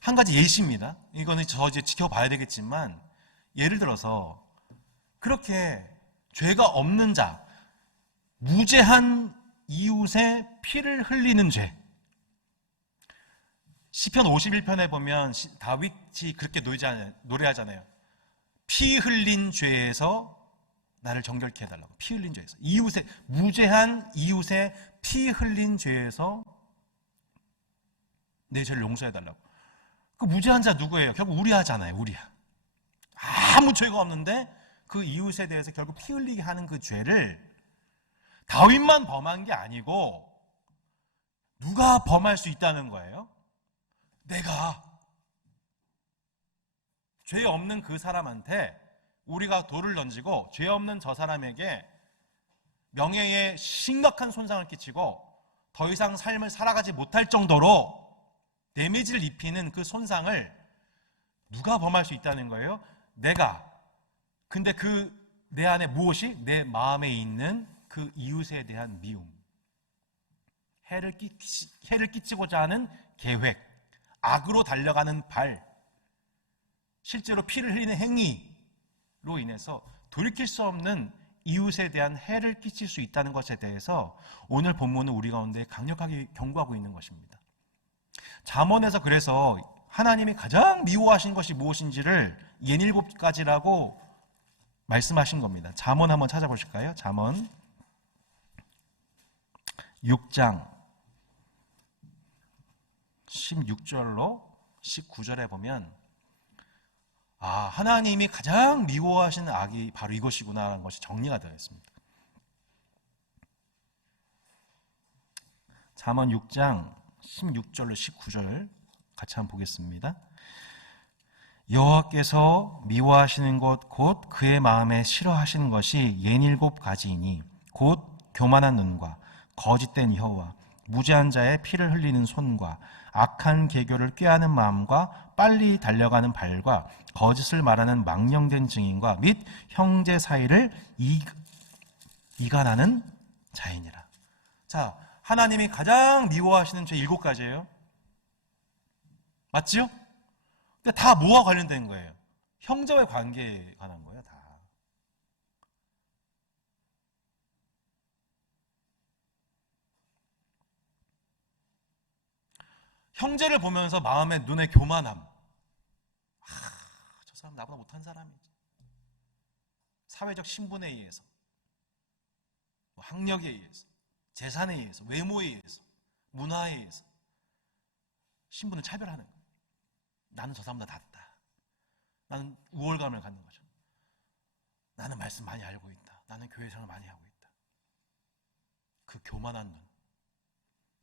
한 가지 예시입니다. 이거는 저 이제 지켜봐야 되겠지만 예를 들어서 그렇게 죄가 없는 자, 무죄한 이웃의 피를 흘리는 죄. 시편 51편에 보면 다윗이 그렇게 노래하잖아요. 피 흘린 죄에서 나를 정결케 해달라고. 피 흘린 죄에서. 무죄한 이웃의 피 흘린 죄에서 내 죄를 용서해달라고. 그 무죄한 자 누구예요? 결국 우리아잖아요. 우리아. 아무 죄가 없는데 그 이웃에 대해서 결국 피 흘리게 하는 그 죄를 다윗만 범한 게 아니고 누가 범할 수 있다는 거예요? 내가. 죄 없는 그 사람한테 우리가 돌을 던지고 죄 없는 저 사람에게 명예에 심각한 손상을 끼치고 더 이상 삶을 살아가지 못할 정도로 데미지를 입히는 그 손상을 누가 범할 수 있다는 거예요? 내가. 근데 그 내 안에 무엇이? 내 마음에 있는 그 이웃에 대한 미움, 해를 끼치고자 하는 계획, 악으로 달려가는 발, 실제로 피를 흘리는 행위로 인해서 돌이킬 수 없는 이웃에 대한 해를 끼칠 수 있다는 것에 대해서 오늘 본문은 우리 가운데 강력하게 경고하고 있는 것입니다. 잠언에서 그래서 하나님이 가장 미워하신 것이 무엇인지를 67가지라고 말씀하신 겁니다. 잠언 한번 찾아보실까요? 잠언 6장 16절로 19절에 보면 하나님이 가장 미워하시는 악이 바로 이것이구나 라는 것이 정리가 되어 있습니다. 잠언 6장 16절로 19절 같이 한번 보겠습니다. 여호와께서 미워하시는 것 곧 그의 마음에 싫어하시는 것이 67가지이니 곧 교만한 눈과 거짓된 혀와 무죄한 자의 피를 흘리는 손과 악한 계교를 꾀하는 마음과 빨리 달려가는 발과 거짓을 말하는 망령된 증인과 및 형제 사이를 이간하는 자이니라. 자, 하나님이 가장 미워하시는 죄 7가지예요. 맞지요? 근데 다 뭐와 관련된 거예요? 형제와의 관계에 관한 거예요, 다. 형제를 보면서 마음에 눈에 교만함. 저 사람 나보다 못한 사람이지. 사회적 신분에 의해서, 학력에 의해서, 재산에 의해서, 외모에 의해서, 문화에 의해서 신분을 차별하는 거예요. 나는 저 사람보다 낫다. 나는 우월감을 갖는 거죠. 나는 말씀 많이 알고 있다. 나는 교회 생활 많이 하고 있다. 그 교만한 눈.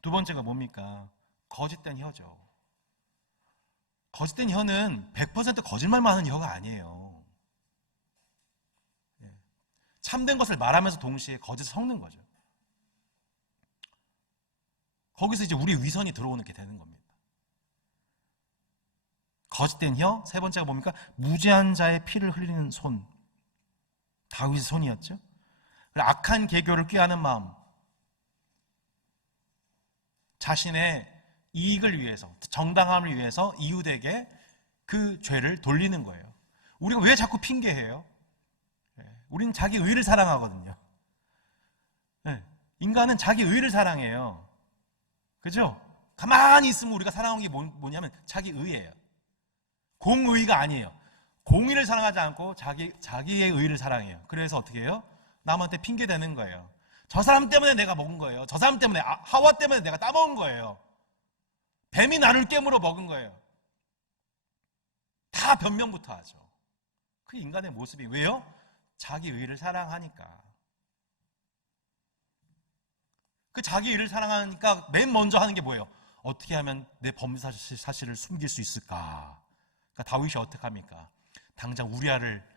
두 번째가 뭡니까? 거짓된 혀죠. 거짓된 혀는 100% 거짓말만 하는 혀가 아니에요. 참된 것을 말하면서 동시에 거짓을 섞는 거죠. 거기서 이제 우리 위선이 들어오는 게 되는 겁니다. 거짓된 혀. 세 번째가 뭡니까? 무죄한 자의 피를 흘리는 손. 다윗의 손이었죠. 악한 계교를 꾀하는 마음. 자신의 이익을 위해서, 정당함을 위해서 이웃에게 그 죄를 돌리는 거예요. 우리가 왜 자꾸 핑계해요? 우리는 자기 의를 사랑하거든요. 인간은 자기 의를 사랑해요. 그죠? 가만히 있으면 우리가 사랑하는 게 뭐냐면 자기 의예요. 공의가 아니에요. 공의를 사랑하지 않고 자기의 의를 사랑해요. 그래서 어떻게 해요? 남한테 핑계 대는 거예요. 저 사람 때문에 내가 먹은 거예요. 저 사람 때문에, 하와 때문에 내가 따먹은 거예요. 뱀이 나를 깨물어 먹은 거예요. 다 변명부터 하죠. 그 인간의 모습이 왜요? 자기 의를 사랑하니까. 그 자기 의를 사랑하니까 맨 먼저 하는 게 뭐예요? 어떻게 하면 내 범죄 사실을 숨길 수 있을까? 그러니까 다윗이 어떻게 합니까? 당장 우리아를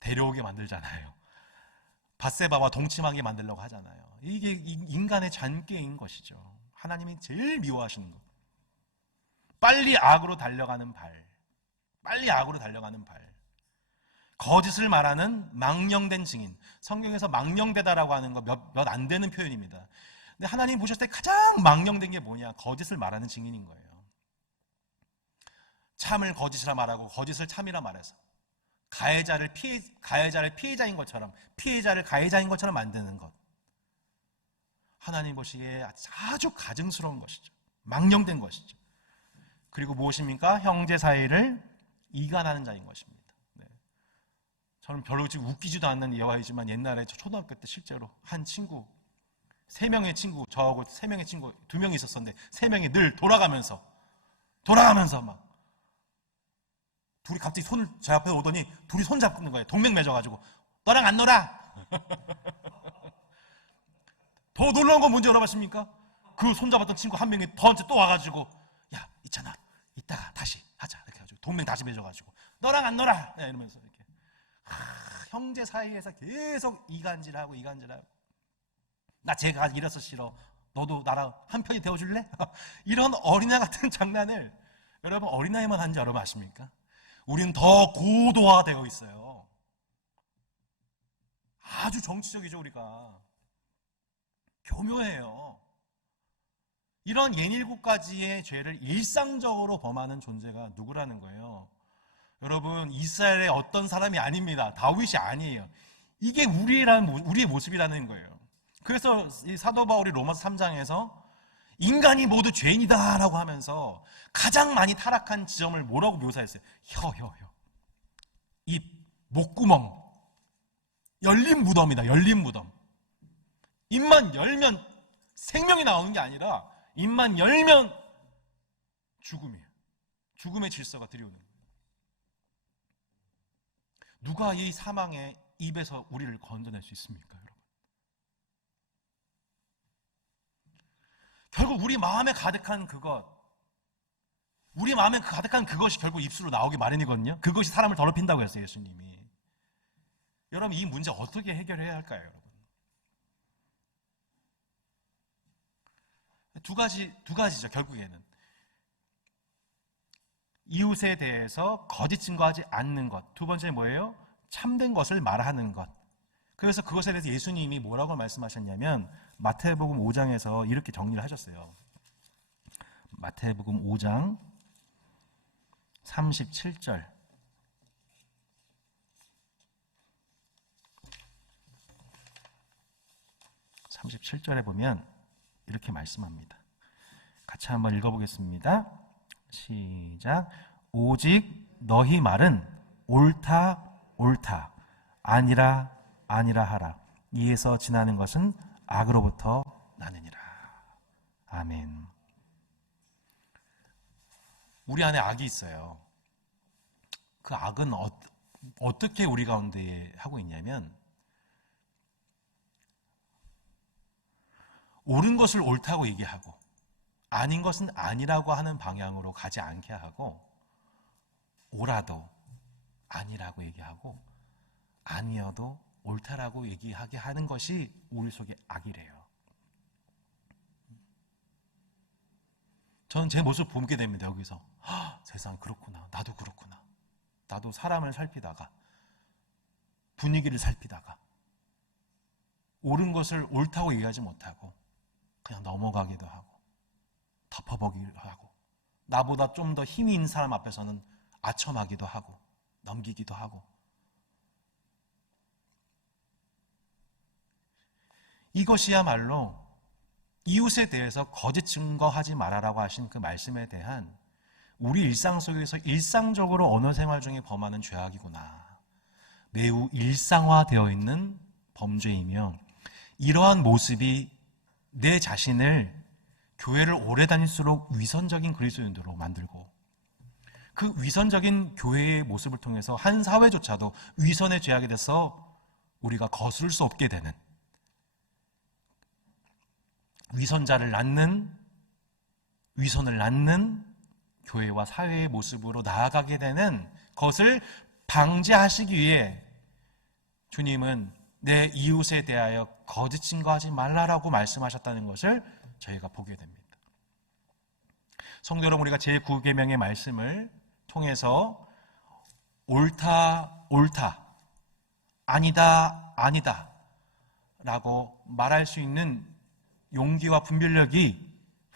데려오게 만들잖아요. 밧세바와 동침하게 만들려고 하잖아요. 이게 인간의 잔꾀인 것이죠. 하나님이 제일 미워하시는 것. 빨리 악으로 달려가는 발. 빨리 악으로 달려가는 발. 거짓을 말하는 망령된 증인. 성경에서 망령되다라고 하는 거 몇 안 되는 표현입니다. 근데 하나님 보셨을 때 가장 망령된 게 뭐냐? 거짓을 말하는 증인인 거예요. 참을 거짓이라 말하고 거짓을 참이라 말해서 가해자를 피해자인 것처럼, 피해자를 가해자인 것처럼 만드는 것. 하나님 보시기에 아주 가증스러운 것이죠. 망령된 것이죠. 그리고 무엇입니까? 형제 사이를 이간하는 자인 것입니다. 저는 별로 지금 웃기지도 않는 예화이지만 옛날에 초등학교 때 실제로 한 친구, 3명의 친구, 저하고 3명의 친구 2명이 있었었는데 3명이 늘 돌아가면서 막 둘이 갑자기 손을 제 앞에 오더니 둘이 손 잡는 거예요. 동맹 맺어가지고 너랑 안 놀아. 더 놀라운 건 뭔지 알아봤습니까? 그 손 잡았던 친구 한 명이 저한테 또 와가지고 야 있잖아 이따가 다시 하자 이렇게 해가지고 동맹 다시 맺어가지고 너랑 안 놀아 이러면서 이렇게 형제 사이에서 계속 이간질하고 나 쟤가 이래서 싫어 너도 나랑 한 편이 되어줄래? 이런 어린애 같은 장난을 여러분 어린아이만 하는지 여러분 아십니까? 우리는 더 고도화되어 있어요. 아주 정치적이죠 우리가. 교묘해요. 이런 67가지의 죄를 일상적으로 범하는 존재가 누구라는 거예요? 여러분, 이스라엘의 어떤 사람이 아닙니다. 다윗이 아니에요. 이게 우리의 모습이라는 거예요. 그래서 이 사도 바울이 로마서 3장에서 인간이 모두 죄인이다라고 하면서 가장 많이 타락한 지점을 뭐라고 묘사했어요? 혀. 입, 목구멍, 열린 무덤이다. 열린 무덤. 입만 열면 생명이 나오는 게 아니라 입만 열면 죽음이에요. 죽음의 질서가 들여오는 거예요. 누가 이 사망의 입에서 우리를 건져낼 수 있습니까, 여러분? 결국 우리 마음에 가득한 그것, 우리 마음에 가득한 그것이 결국 입술로 나오기 마련이거든요. 그것이 사람을 더럽힌다고 했어요, 예수님이. 여러분, 이 문제 어떻게 해결해야 할까요, 여러분? 두 가지죠, 결국에는. 이웃에 대해서 거짓 증거하지 않는 것. 두 번째 뭐예요? 참된 것을 말하는 것. 그래서 그것에 대해서 예수님이 뭐라고 말씀하셨냐면 마태복음 5장에서 이렇게 정리를 하셨어요. 마태복음 5장 37절. 37절에 보면 이렇게 말씀합니다. 같이 한번 읽어보겠습니다. 시작. 오직 너희 말은 옳다 옳다 아니라 아니라 하라. 이에서 지나는 것은 악으로부터 나느니라. 아멘. 우리 안에 악이 있어요. 그 악은 어떻게 우리 가운데 하고 있냐면 옳은 것을 옳다고 얘기하고 아닌 것은 아니라고 하는 방향으로 가지 않게 하고 옳아도 아니라고 얘기하고 아니어도 옳다라고 얘기하게 하는 것이 우리 속에 악이래요. 저는 제 모습 보게 됩니다. 여기서 세상 그렇구나. 나도 그렇구나. 나도 사람을 살피다가 분위기를 살피다가 옳은 것을 옳다고 얘기하지 못하고 그냥 넘어가기도 하고 덮어보기도 하고 나보다 좀 더 힘이 있는 사람 앞에서는 아첨하기도 하고 넘기기도 하고 이것이야말로 이웃에 대해서 거짓 증거하지 말아라고 하신 그 말씀에 대한 우리 일상 속에서 일상적으로 언어 생활 중에 범하는 죄악이구나. 매우 일상화되어 있는 범죄이며 이러한 모습이 내 자신을 교회를 오래 다닐수록 위선적인 그리스도인으로 만들고 그 위선적인 교회의 모습을 통해서 한 사회조차도 위선의 죄악에 대해서 우리가 거스를 수 없게 되는 위선자를 낳는 위선을 낳는 교회와 사회의 모습으로 나아가게 되는 것을 방지하시기 위해 주님은 내 이웃에 대하여 거짓 증거하지 말라라고 말씀하셨다는 것을 저희가 보게 됩니다. 성도 여러분, 우리가 제9계명의 말씀을 통해서 옳다, 옳다, 아니다, 아니다 라고 말할 수 있는 용기와 분별력이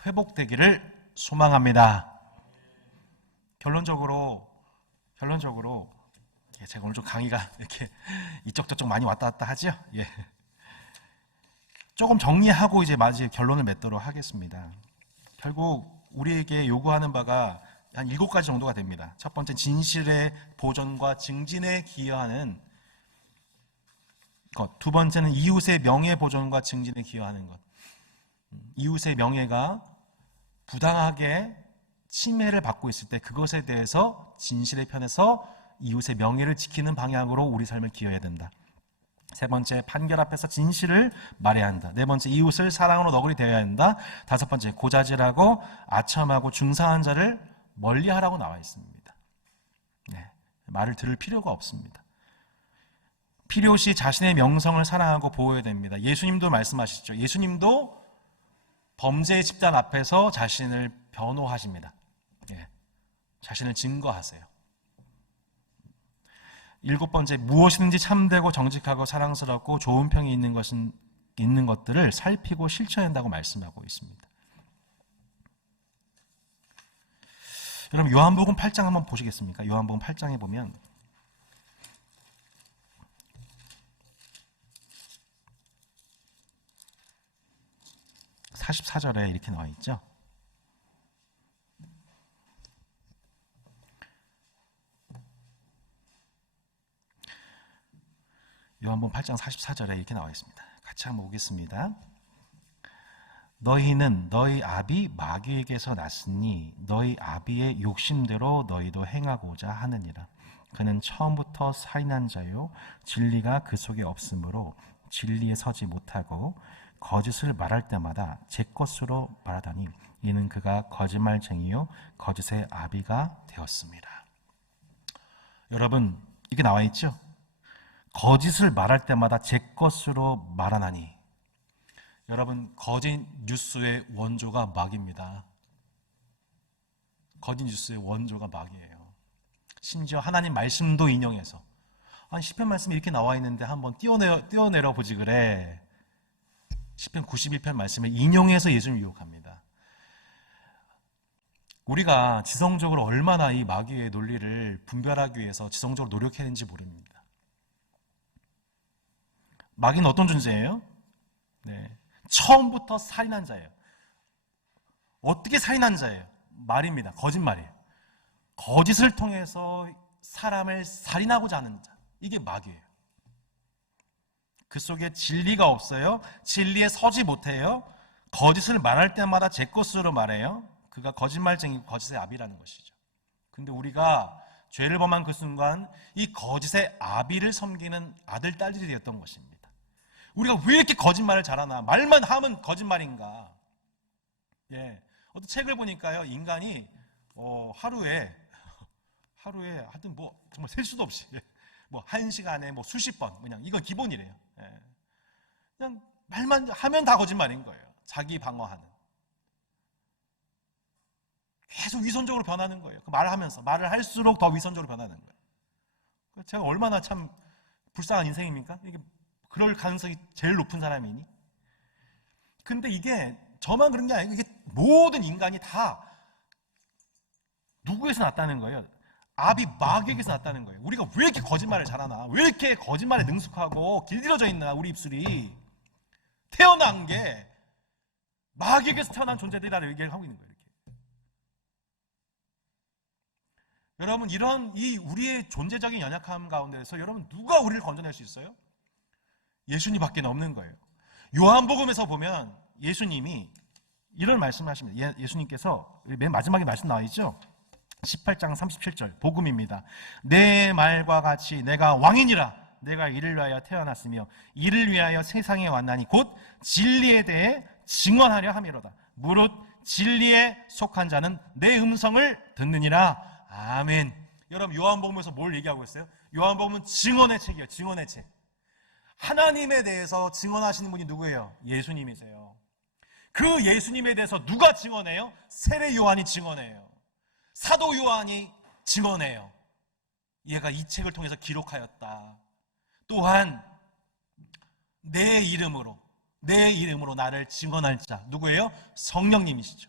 회복되기를 소망합니다. 결론적으로 제가 오늘 좀 강의가 이렇게 이쪽 저쪽 많이 왔다 갔다 하죠? 예. 조금 정리하고 이제 마지막 결론을 맺도록 하겠습니다. 결국 우리에게 요구하는 바가 한 7가지 정도가 됩니다. 첫 번째, 진실의 보존과 증진에 기여하는 것. 두 번째는 이웃의 명예 보존과 증진에 기여하는 것. 이웃의 명예가 부당하게 침해를 받고 있을 때 그것에 대해서 진실의 편에서 이웃의 명예를 지키는 방향으로 우리 삶을 기여해야 된다. 세 번째, 판결 앞에서 진실을 말해야 한다. 네 번째, 이웃을 사랑으로 너구리 대해야 한다. 다섯 번째, 고자질하고 아첨하고 중상한 자를 멀리하라고 나와 있습니다. 네, 말을 들을 필요가 없습니다. 필요시 자신의 명성을 사랑하고 보호해야 됩니다. 예수님도 말씀하시죠. 예수님도 범죄의 집단 앞에서 자신을 변호하십니다. 예, 자신을 증거하세요. 7번째, 무엇이든지 참되고 정직하고 사랑스럽고 좋은 평이 있는 것들을 살피고 실천한다고 말씀하고 있습니다. 여러분 요한복음 8장 한번 보시겠습니까? 요한복음 8장에 보면 44절에 이렇게 나와 있죠. 요한복음 8장 44절에 이렇게 나와 있습니다. 같이 한번 보겠습니다. 너희는 너희 아비 마귀에게서 났으니 너희 아비의 욕심대로 너희도 행하고자 하느니라. 그는 처음부터 살인한 자요 진리가 그 속에 없으므로 진리에 서지 못하고 거짓을 말할 때마다 제 것으로 말하다니 이는 그가 거짓말쟁이요 거짓의 아비가 되었습니다. 여러분 이게 나와 있죠? 거짓을 말할 때마다 제 것으로 말하나니. 여러분 거짓 뉴스의 원조가 마귀입니다. 거짓 뉴스의 원조가 마귀예요. 심지어 하나님 말씀도 인용해서 아니 시편 말씀이 이렇게 나와 있는데 한번 띄어내려 보지 그래. 시편 91편 말씀을 인용해서 예수님을 유혹합니다. 우리가 지성적으로 얼마나 이 마귀의 논리를 분별하기 위해서 지성적으로 노력했는지 모릅니다. 마귀는 어떤 존재예요? 네. 처음부터 살인한 자예요. 어떻게 살인한 자예요? 말입니다. 거짓말이에요. 거짓을 통해서 사람을 살인하고자 하는 자. 이게 마귀예요. 그 속에 진리가 없어요. 진리에 서지 못해요. 거짓을 말할 때마다 제 것으로 말해요. 그가 거짓말쟁이, 거짓의 아비라는 것이죠. 근데 우리가 죄를 범한 그 순간 이 거짓의 아비를 섬기는 아들, 딸들이 되었던 것입니다. 우리가 왜 이렇게 거짓말을 잘하나? 말만 하면 거짓말인가? 예. 어떤 책을 보니까요, 인간이 하루에 하여튼 뭐 정말 셀 수도 없이 뭐 1시간에 뭐 수십 번 그냥 이건 기본이래요. 예. 그냥 말만 하면 다 거짓말인 거예요. 자기 방어하는. 계속 위선적으로 변하는 거예요. 말하면서 말을 할수록 더 위선적으로 변하는 거예요. 제가 얼마나 참 불쌍한 인생입니까? 이게 그럴 가능성이 제일 높은 사람이니. 근데 이게 저만 그런 게 아니고 이게 모든 인간이 다 누구에서 났다는 거예요? 아비 마귀에게서 났다는 거예요. 우리가 왜 이렇게 거짓말을 잘하나? 왜 이렇게 거짓말에 능숙하고 길들여져 있나? 우리 입술이 태어난 게 마귀에게서 태어난 존재들이라는 얘기를 하고 있는 거예요. 이렇게. 여러분 이런 이 우리의 존재적인 연약함 가운데서 여러분 누가 우리를 건져낼 수 있어요? 예수님밖에 없는 거예요. 요한복음에서 보면 예수님이 이런 말씀을 하십니다. 예수님께서 맨 마지막에 말씀 나와 있죠? 18장 37절 복음입니다. 내 말과 같이 내가 왕이니라. 내가 이를 위하여 태어났으며 이를 위하여 세상에 왔나니 곧 진리에 대해 증언하려 함이로다. 무릇 진리에 속한 자는 내 음성을 듣느니라. 아멘. 여러분 요한복음에서 뭘 얘기하고 있어요? 요한복음은 증언의 책이에요. 증언의 책. 하나님에 대해서 증언하시는 분이 누구예요? 예수님이세요. 그 예수님에 대해서 누가 증언해요? 세례 요한이 증언해요. 사도 요한이 증언해요. 얘가 이 책을 통해서 기록하였다. 또한 내 이름으로 나를 증언할 자 누구예요? 성령님이시죠.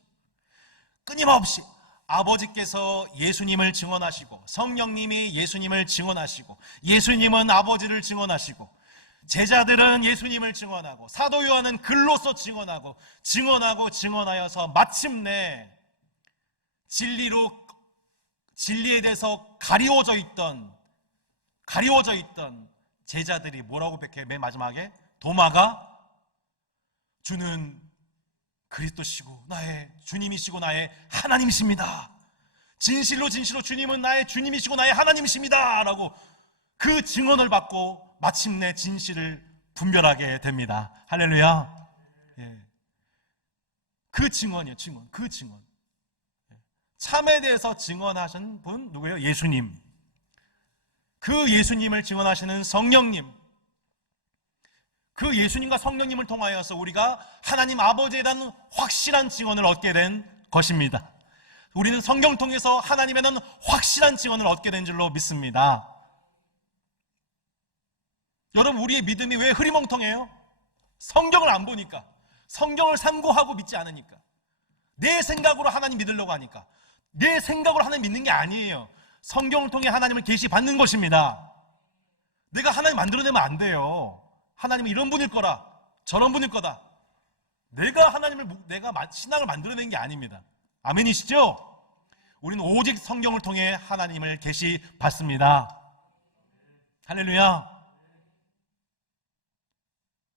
끊임없이 아버지께서 예수님을 증언하시고 성령님이 예수님을 증언하시고 예수님은 아버지를 증언하시고 제자들은 예수님을 증언하고 사도 요한은 글로써 증언하여서 마침내 진리에 대해서 가리워져 있던 제자들이 뭐라고 백해? 맨 마지막에 도마가 주는 그리스도시고 나의 주님이시고 나의 하나님이십니다. 진실로 주님은 나의 주님이시고 나의 하나님이십니다. 라고 그 증언을 받고 마침내 진실을 분별하게 됩니다. 할렐루야. 예. 그 증언이에요. 그 증언. 참에 대해서 증언하신 분 누구예요? 예수님. 그 예수님을 증언하시는 성령님. 그 예수님과 성령님을 통하여서 우리가 하나님 아버지에 대한 확실한 증언을 얻게 된 것입니다. 우리는 성경 통해서 하나님에 대한 확실한 증언을 얻게 된 줄로 믿습니다. 여러분 우리의 믿음이 왜 흐리멍텅해요? 성경을 안 보니까, 성경을 참고하고 믿지 않으니까, 내 생각으로 하나님 믿으려고 하니까, 내 생각으로 하나님 믿는 게 아니에요. 성경을 통해 하나님을 계시받는 것입니다. 내가 하나님 만들어내면 안 돼요. 하나님은 이런 분일 거라, 저런 분일 거다. 내가 신앙을 만들어낸 게 아닙니다. 아멘이시죠? 우리는 오직 성경을 통해 하나님을 계시받습니다. 할렐루야.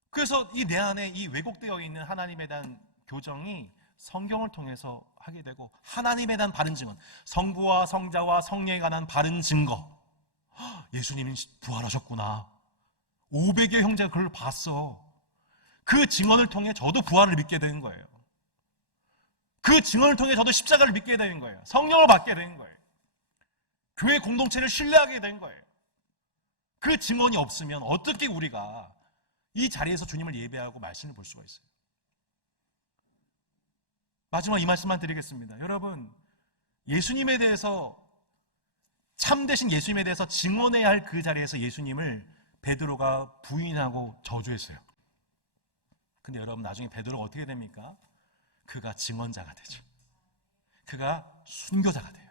그래서 이 내 안에 이 왜곡되어 있는 하나님에 대한 교정이 성경을 통해서 하게 되고, 하나님에 대한 바른 증언, 성부와 성자와 성령에 관한 바른 증거. 예수님이 부활하셨구나. 500여 형제가 그걸 봤어. 그 증언을 통해 저도 부활을 믿게 되는 거예요. 그 증언을 통해 저도 십자가를 믿게 되는 거예요. 성령을 받게 되는 거예요. 교회 공동체를 신뢰하게 된 거예요. 그 증언이 없으면 어떻게 우리가 이 자리에서 주님을 예배하고 말씀을 볼 수가 있어요? 마지막 이 말씀만 드리겠습니다. 여러분, 예수님에 대해서, 참되신 예수님에 대해서 증언해야 할 그 자리에서 예수님을 베드로가 부인하고 저주했어요. 근데 여러분, 나중에 베드로가 어떻게 됩니까? 그가 증언자가 되죠. 그가 순교자가 돼요.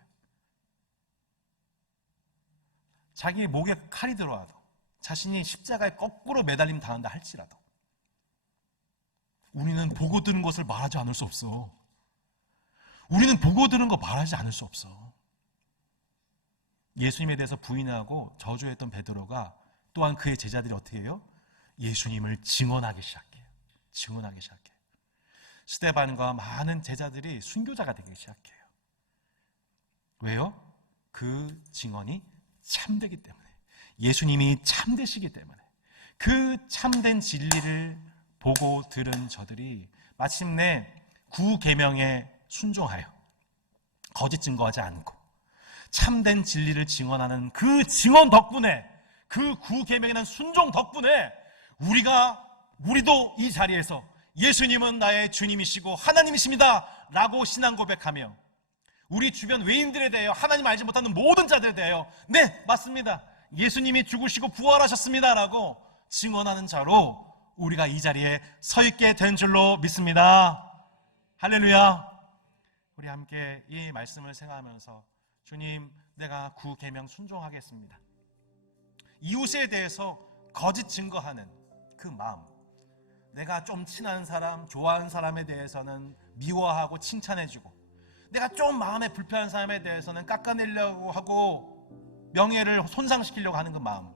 자기 목에 칼이 들어와도, 자신이 십자가에 거꾸로 매달림 당한다 할지라도 우리는 보고 들은 것을 말하지 않을 수 없어. 우리는 보고 들은 거 말하지 않을 수 없어. 예수님에 대해서 부인하고 저주했던 베드로가 또한 그의 제자들이 어떻게 해요? 예수님을 증언하기 시작해요. 증언하기 시작해요. 스데반과 많은 제자들이 순교자가 되기 시작해요. 왜요? 그 증언이 참되기 때문에, 예수님이 참되시기 때문에, 그 참된 진리를 보고 들은 저들이 마침내 구계명에 순종하여 거짓 증거하지 않고 참된 진리를 증언하는 그 증언 덕분에, 그 구계명에 대한 순종 덕분에 우리도 이 자리에서 예수님은 나의 주님이시고 하나님이십니다 라고 신앙 고백하며, 우리 주변 외인들에 대하여, 하나님 알지 못하는 모든 자들에 대하여 네, 맞습니다, 예수님이 죽으시고 부활하셨습니다 라고 증언하는 자로 우리가 이 자리에 서 있게 된 줄로 믿습니다. 할렐루야. 우리 함께 이 말씀을 생각하면서, 주님, 내가 구계명 순종하겠습니다. 이웃에 대해서 거짓 증거하는 그 마음, 내가 좀 친한 사람, 좋아하는 사람에 대해서는 미워하고 칭찬해주고, 내가 좀 마음에 불편한 사람에 대해서는 깎아내려고 하고 명예를 손상시키려고 하는 그 마음,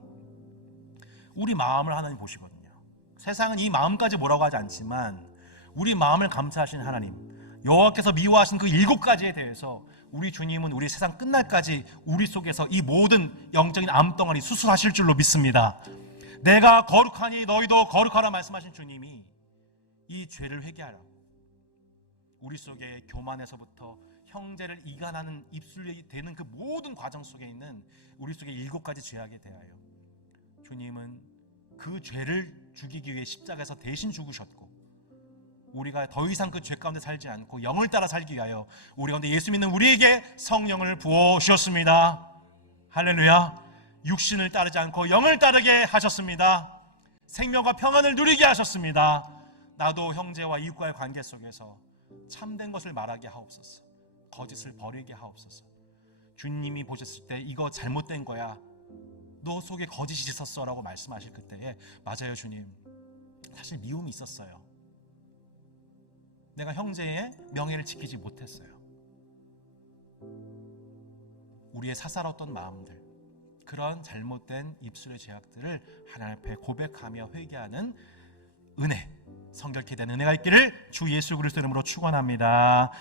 우리 마음을 하나님 보시거든요. 세상은 이 마음까지 뭐라고 하지 않지만 우리 마음을 감찰하신 하나님, 여호와께서 미워하신 그 7가지에 대해서 우리 주님은 우리 세상 끝날까지 우리 속에서 이 모든 영적인 암덩어리 수술하실 줄로 믿습니다. 내가 거룩하니 너희도 거룩하라 말씀하신 주님이 이 죄를 회개하라고, 우리 속에 교만에서부터 형제를 이간하는 입술이 되는 그 모든 과정 속에 있는 우리 속에 7가지 죄악에 대하여 주님은 그 죄를 죽이기 위해 십자가에서 대신 죽으셨고, 우리가 더 이상 그 죄 가운데 살지 않고 영을 따라 살기 위하여 우리 가운데 예수 믿는 우리에게 성령을 부어 주셨습니다. 할렐루야. 육신을 따르지 않고 영을 따르게 하셨습니다. 생명과 평안을 누리게 하셨습니다. 나도 형제와 이웃과의 관계 속에서 참된 것을 말하게 하옵소서. 거짓을 버리게 하옵소서. 주님이 보셨을 때 이거 잘못된 거야, 너 속에 거짓이 있었어 라고 말씀하실 그때에, 맞아요 주님, 사실 미움이 있었어요. 내가 형제의 명예를 지키지 못했어요. 우리의 사사로웠던 마음들, 그런 잘못된 입술의 죄악들을 하나님 앞에 고백하며 회개하는 은혜, 성결케 된 은혜가 있기를 주 예수 그리스도 이름으로 축원합니다.